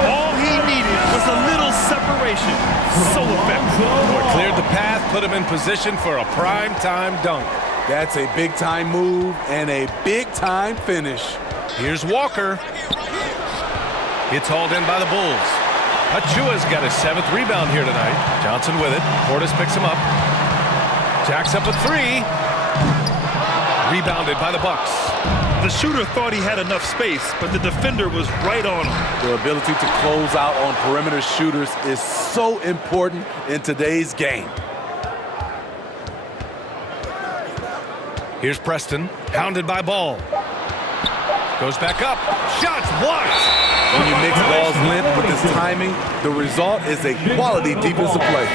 All he needed was a little separation. So effective. Boy, cleared the path, put him in position for a prime-time dunk. That's a big-time move and a big-time finish. Here's Walker. It's hauled in by the Bulls. Achiuwa's got his 7th rebound here tonight. Johnson with it. Portis picks him up. Jacks up a 3. Rebounded by the Bucks. The shooter thought he had enough space, but the defender was right on him. The ability to close out on perimeter shooters is so important in today's game. Here's Preston, hounded by Ball. Goes back up, shots blocked. When you mix Ball's length with his timing, the result is a quality defensive play.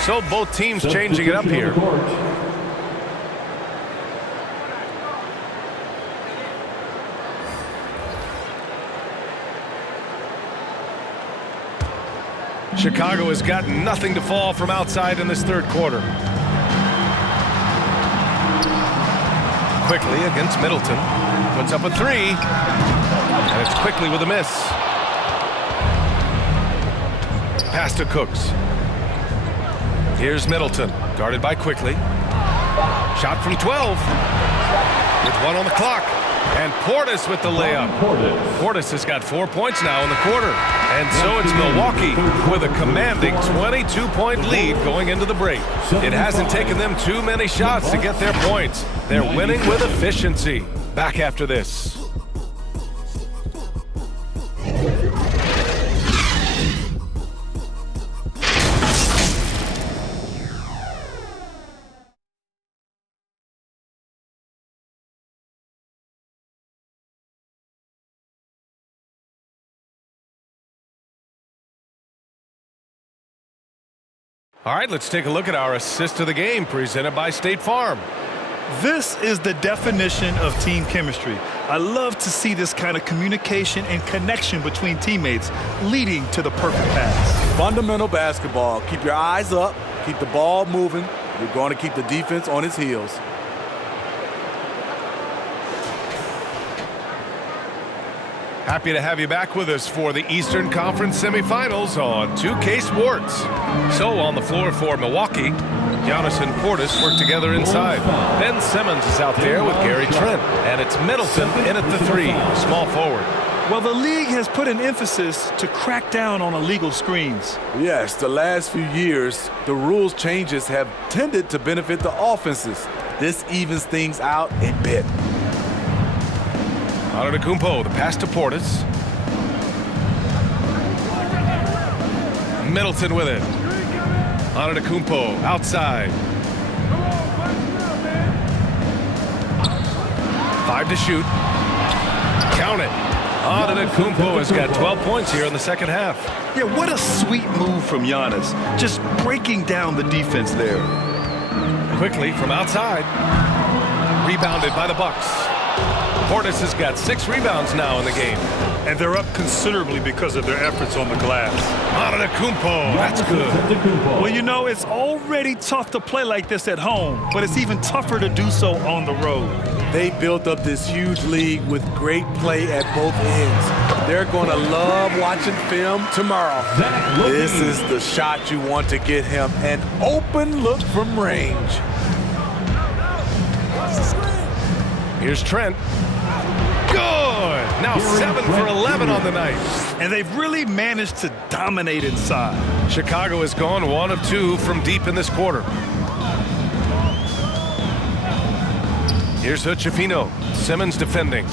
So both teams changing it up here. Chicago has got nothing to fall from outside in this third quarter. Quickly against Middleton. Puts up a three. And it's quickly with a miss. Pass to Cooks. Here's Middleton. Guarded by Quickly. Shot from 12. With one on the clock. And Portis with the layup. Portis has got 4 points now in the quarter. And so it's Milwaukee with a commanding 22-point lead going into the break. It hasn't taken them too many shots to get their points. They're winning with efficiency. Back after this. All right, let's take a look at our assist of the game presented by State Farm. This is the definition of team chemistry. I love to see this kind of communication and connection between teammates leading to the perfect pass. Fundamental basketball. Keep your eyes up. Keep the ball moving. You're going to keep the defense on its heels. Happy to have you back with us for the Eastern Conference semifinals on 2K Sports. So on the floor for Milwaukee, Giannis and Portis work together inside. Ben Simmons is out there with Gary Trent, and it's Middleton in at the three, small forward. Well, the league has put an emphasis to crack down on illegal screens. Yes, the last few years, the rules changes have tended to benefit the offenses. This evens things out a bit. Antetokounmpo, the pass to Portis. Middleton with it. Antetokounmpo outside. 5 to shoot. Count it. Antetokounmpo has got 12 points here in the second half. Yeah, what a sweet move from Giannis. Just breaking down the defense there. Quickly from outside. Rebounded by the Bucks. Portis has got 6 rebounds now in the game. And they're up considerably because of their efforts on the glass. Antetokounmpo, that's good. Well, you know, it's already tough to play like this at home, but it's even tougher to do so on the road. They built up this huge league with great play at both ends. They're going to love watching film tomorrow. This is the shot you want to get him. An open look from range. Here's Trent. Good! Now 7 for 11 on the night. And they've really managed to dominate inside. Chicago has gone 1 of 2 from deep in this quarter. Here's Hochefino. Simmons defending.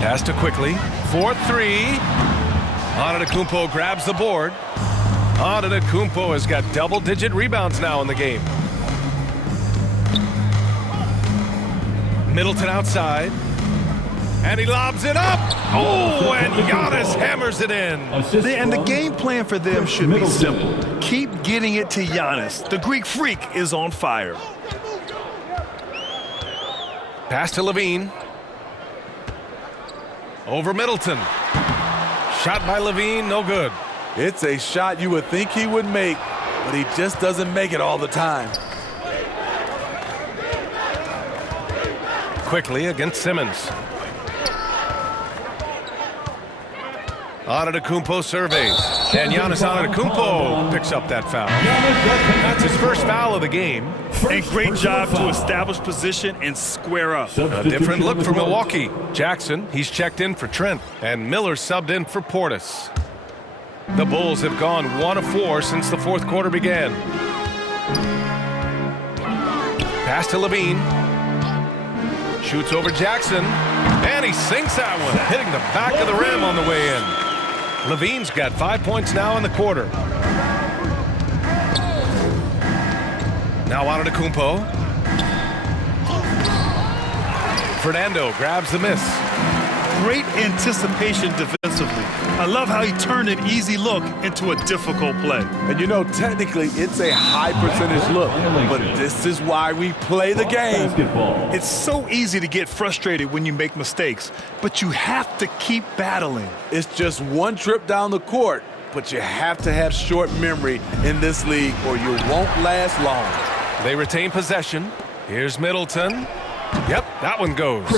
Pass to Quickly. 4-3. Antetokounmpo grabs the board. Antetokounmpo has got double-digit rebounds now in the game. Middleton outside. And he lobs it up. Oh, and Giannis hammers it in. And the game plan for them should be simple. Keep getting it to Giannis. The Greek freak is on fire. Pass to Levine. Over Middleton. Shot by Levine, no good. It's a shot you would think he would make, but he just doesn't make it all the time. Quickly against Simmons. Antetokounmpo surveys. And Giannis Antetokounmpo picks up that foul. That's his first foul of the game. And great job to establish position and square up. A different look for Milwaukee. Jackson, he's checked in for Trent. And Miller subbed in for Portis. The Bulls have gone 1 of 4 since the fourth quarter began. Pass to Levine. Shoots over Jackson. And he sinks that one, hitting the back of the rim on the way in. Levine's got 5 points now in the quarter. Now Antetokounmpo. Fernando grabs the miss. Great anticipation defensively. I love how he turned an easy look into a difficult play. And you know, technically, it's a high percentage look, but this is why we play the game. It's so easy to get frustrated when you make mistakes, but you have to keep battling. It's just one trip down the court, but you have to have short memory in this league or you won't last long. They retain possession. Here's Middleton. Yep, that one goes.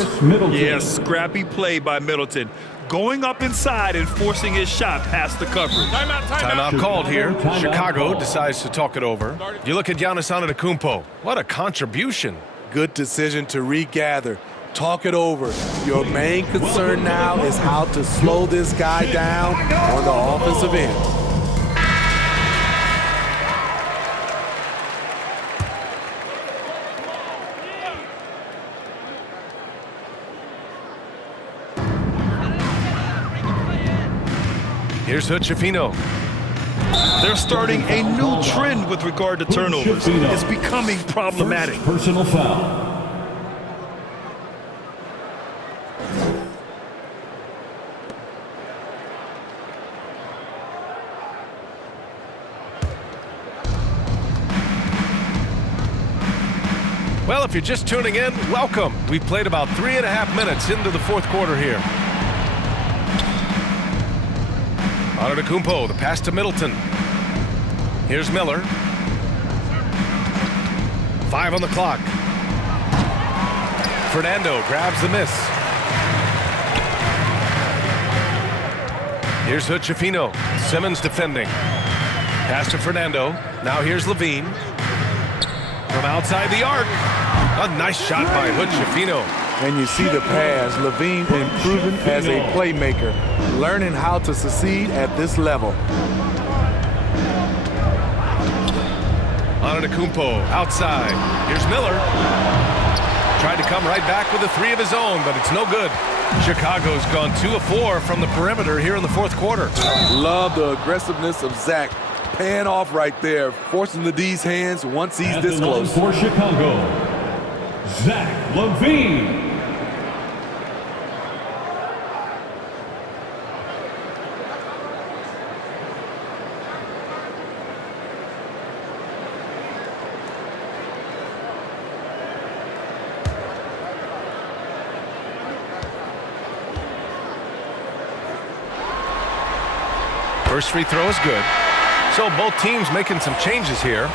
Yes, scrappy play by Middleton. Going up inside and forcing his shot past the coverage. Timeout called here. Chicago decides to talk it over. You look at Giannis Antetokounmpo. What a contribution. Good decision to regather. Talk it over. Your main concern now is how to slow this guy down on the offensive end. Here's Hood-Schifino. They're starting a new trend with regard to turnovers. It's becoming problematic. Personal foul. Well, if you're just tuning in, welcome. We've played about 3.5 minutes into the fourth quarter here. Antetokounmpo, the pass to Middleton. Here's Miller. 5 on the clock. Fernando grabs the miss. Here's Hood-Schifino. Simmons defending. Pass to Fernando. Now here's Levine. From outside the arc. A nice shot by Hood-Schifino. And you see the pass. Levine improving as a playmaker, learning how to succeed at this level. Antetokounmpo outside. Here's Miller. Tried to come right back with a 3 of his own, but it's no good. Chicago's gone 2 of 4 from the perimeter here in the fourth quarter. Love the aggressiveness of Zach. Paying off right there, forcing the D's hands once he's this close. For Chicago, Zach LaVine. First free throw is good. So both teams making some changes here.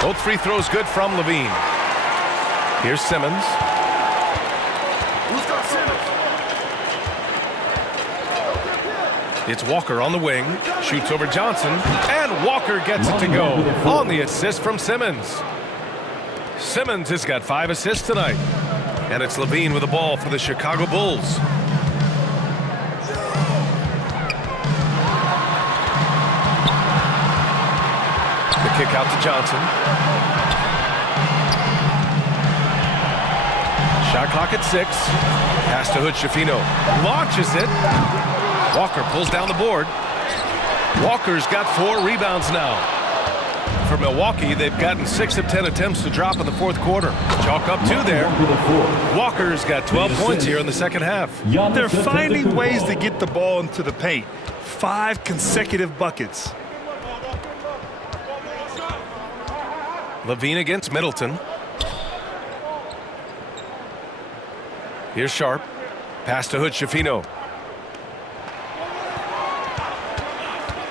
Both free throws good from Levine. Here's Simmons. It's Walker on the wing, shoots over Johnson, and Walker gets it to go on the assist from Simmons. Simmons has got 5 assists tonight, and it's Levine with the ball for the Chicago Bulls. The kick out to Johnson. Shot clock at 6. Pass to Hood-Schifino. Launches it. Walker pulls down the board. Walker's got 4 rebounds now. For Milwaukee, they've gotten 6 of 10 attempts to drop in the fourth quarter. Chalk up 2 there. Walker's got 12 points here in the second half. They're finding ways to get the ball into the paint. 5 consecutive buckets. Levine against Middleton. Here's Sharp. Pass to Hood-Schifino.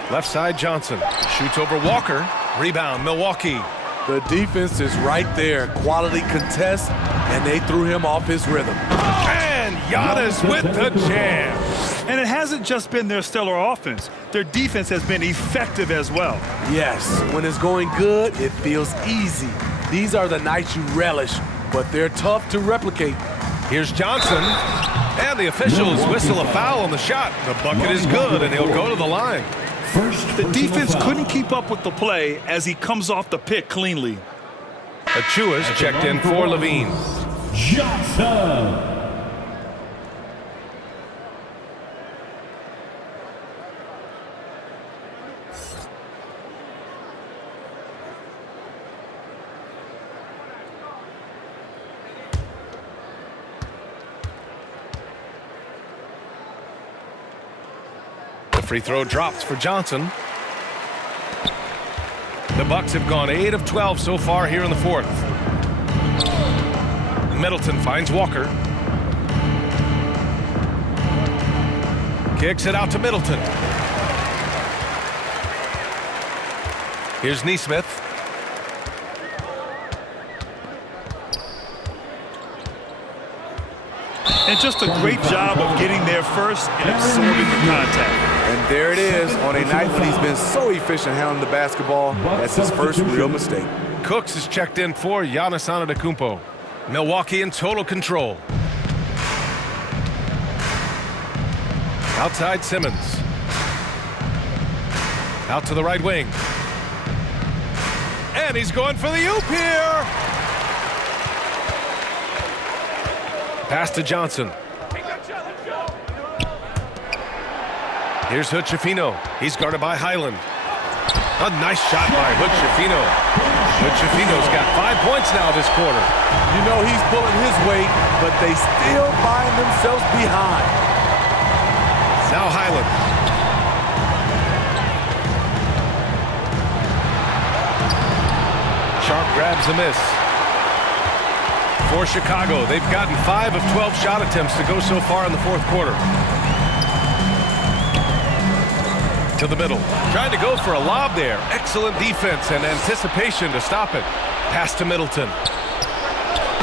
Left side, Johnson. Shoots over Walker. Rebound, Milwaukee. The defense is right there. Quality contest, and they threw him off his rhythm. And Giannis with the jam. And it hasn't just been their stellar offense. Their defense has been effective as well. Yes, when it's going good, it feels easy. These are the nights you relish, but they're tough to replicate. Here's Johnson, and the officials whistle a foul on the shot. The bucket is good, and he'll go to the line. The defense couldn't keep up with the play as he comes off the pick cleanly. Achua's checked in for Levine. Johnson. Free throw drops for Johnson. The Bucks have gone 8 of 12 so far here in the fourth. Middleton finds Walker. Kicks it out to Middleton. Here's Neesmith. And just a great job of getting there first and absorbing the contact. And there it is on a night when he's been so efficient handling the basketball. That's his first real mistake. Cooks is checked in for Giannis Antetokounmpo. Milwaukee in total control. Outside Simmons. Out to the right wing. And he's going for the oop here. Pass to Johnson. Here's Hood-Schifino. He's guarded by Highland. A nice shot by Hood-Schifino. Hood-Schifino's got 5 points now this quarter. You know he's pulling his weight, but they still find themselves behind. Now Highland. Sharp grabs a miss. For Chicago, they've gotten 5 of 12 shot attempts to go so far in the fourth quarter. To the middle. Trying to go for a lob there. Excellent defense and anticipation to stop it. Pass to Middleton.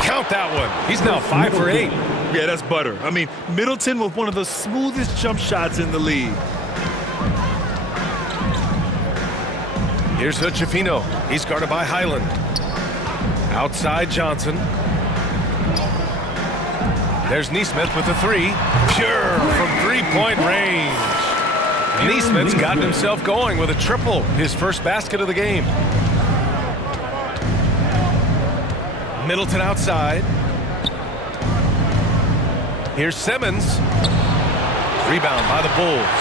Count that one. He's now 5 for 8. Yeah, that's butter. I mean, Middleton with one of the smoothest jump shots in the league. Here's Hood-Schifino. He's guarded by Highland. Outside Johnson. There's Neesmith with a 3. Pure from 3-point range. Neesmith's gotten himself going with a triple, his first basket of the game. Middleton outside. Here's Simmons. Rebound by the Bulls.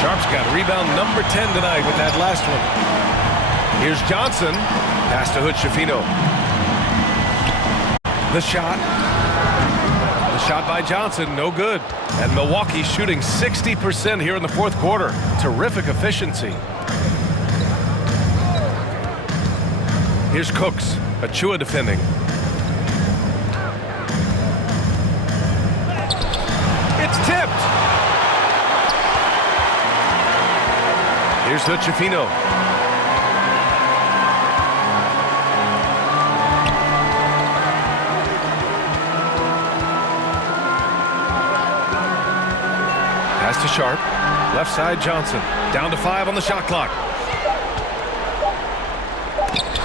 Sharp's got rebound number 10 tonight with that last one. Here's Johnson. Pass to Hood-Schifino. The shot. The shot by Johnson, no good. And Milwaukee shooting 60% here in the fourth quarter. Terrific efficiency. Here's Cooks. Achua defending. It's tipped. Here's Hood-Schifino. Pass to Sharp. Left side Johnson. Down to 5 on the shot clock.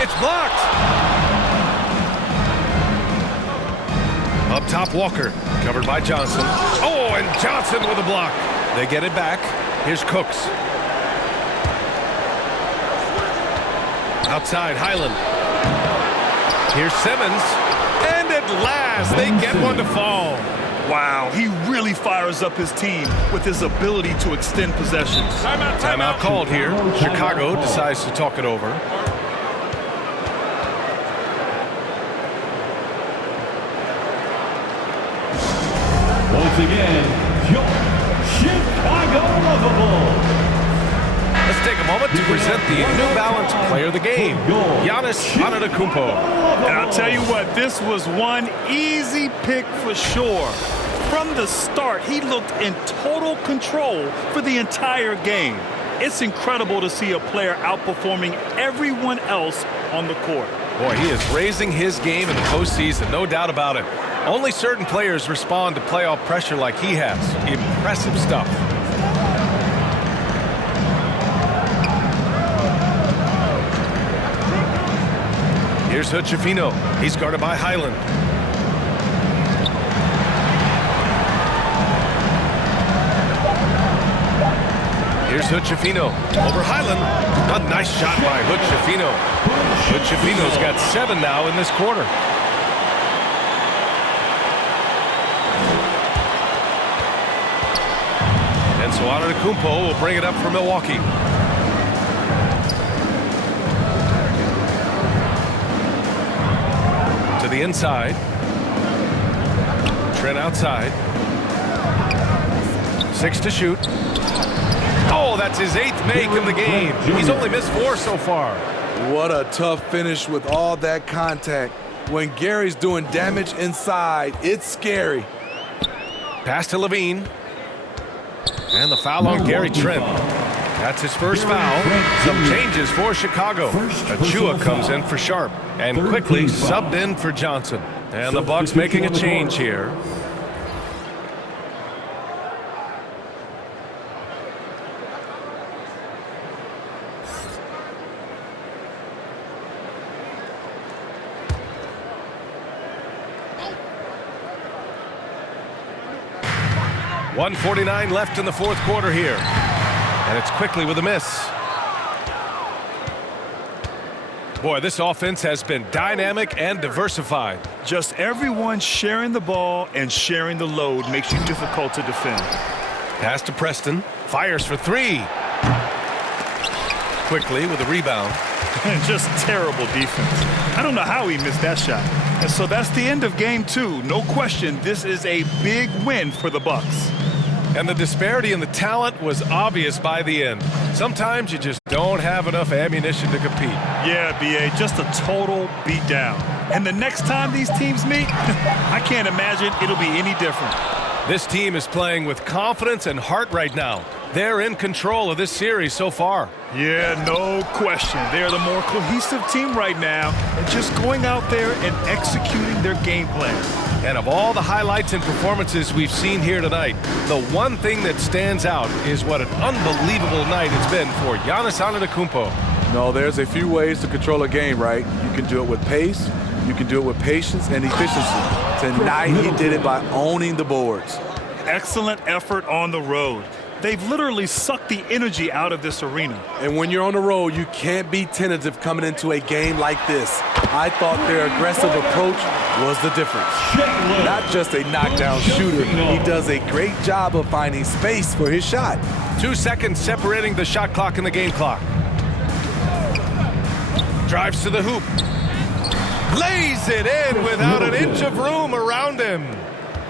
It's blocked. Up top Walker. Covered by Johnson. Oh, and Johnson with a block. They get it back. Here's Cooks. Outside Highland. Here's Simmons. And at last they get one to fall. Wow, he really fires up his team with his ability to extend possessions. Timeout called here. Chicago decides to talk it over. Once again, your Chicago Lovables. Let's take a moment to present the New Balance Player of the Game, Giannis Antetokounmpo. And I'll tell you what, this was one easy pick for sure. From the start, he looked in total control for the entire game. It's incredible to see a player outperforming everyone else on the court. Boy, he is raising his game in the postseason, no doubt about it. Only certain players respond to playoff pressure like he has. Impressive stuff. Here's Hochefino. He's guarded by Highland. Here's Hochefino over Highland. A nice shot by Hochefino. Hochefino's got 7 now in this quarter. And so Antetokounmpo will bring it up for Milwaukee. To the inside. Trent outside. 6 to shoot. Oh, that's his 8th make of the game. He's only missed 4 so far. What a tough finish with all that contact. When Gary's doing damage inside, it's scary. Pass to Levine. And the foul on Gary Trent. That's his first foul. Some changes for Chicago. Achua comes in for Sharp and quickly subbed in for Johnson. And the Bucks making a change here. .149 left in the fourth quarter here. And it's quickly with a miss. Boy, this offense has been dynamic and diversified. Just everyone sharing the ball and sharing the load makes you difficult to defend. Pass to Preston. Fires for 3. Quickly with a rebound. Just terrible defense. I don't know how he missed that shot. And so that's the end of game 2. No question, this is a big win for the Bucks. And the disparity in the talent was obvious by the end. Sometimes you just don't have enough ammunition to compete. Yeah, B.A., just a total beatdown. And the next time these teams meet, I can't imagine it'll be any different. This team is playing with confidence and heart right now. They're in control of this series so far. Yeah, no question. They're the more cohesive team right now and just going out there and executing their game plan. And of all the highlights and performances we've seen here tonight, the one thing that stands out is what an unbelievable night it's been for Giannis Antetokounmpo. No, there's a few ways to control a game, right? You can do it with pace, you can do it with patience and efficiency. Tonight he did it by owning the boards. Excellent effort on the road. They've literally sucked the energy out of this arena. And when you're on the road, you can't be tentative coming into a game like this. I thought their aggressive approach was the difference. Not just a knockdown shooter, he does a great job of finding space for his shot. 2 seconds separating the shot clock and the game clock. Drives to the hoop. Lays it in without an inch of room around him.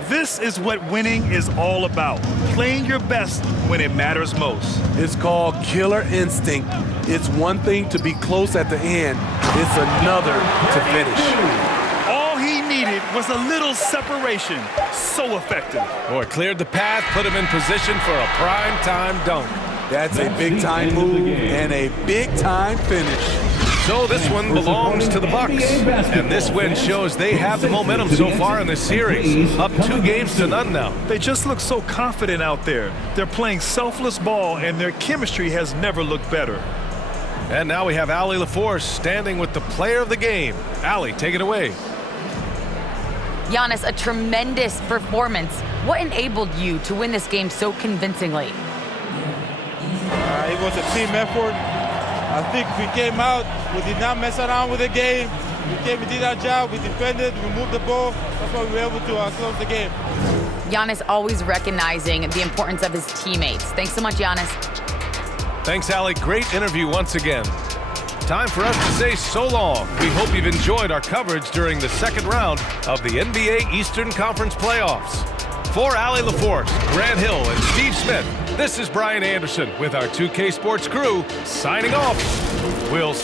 This is what winning is all about. Playing your best when it matters most. It's called killer instinct. It's one thing to be close at the end. It's another to finish. All he needed was a little separation. So effective. Boy, cleared the path, put him in position for a prime-time dunk. That's a big-time move and a big-time finish. So this one belongs to the Bucks, and this win shows they have the momentum so far in this series, up 2 games to none now. They just look so confident out there. They're playing selfless ball, and their chemistry has never looked better. And now we have Allie LaForce standing with the player of the game. Allie, take it away. Giannis, a tremendous performance. What enabled you to win this game so convincingly? It was a team effort. I think we came out, we did not mess around with the game. We came, we did our job, we defended, we moved the ball. That's why we were able to close the game. Giannis always recognizing the importance of his teammates. Thanks so much, Giannis. Thanks, Allie. Great interview once again. Time for us to say so long. We hope you've enjoyed our coverage during the second round of the NBA Eastern Conference Playoffs. For Allie LaForce, Grant Hill, and Steve Smith, this is Brian Anderson with our 2K Sports crew signing off. We'll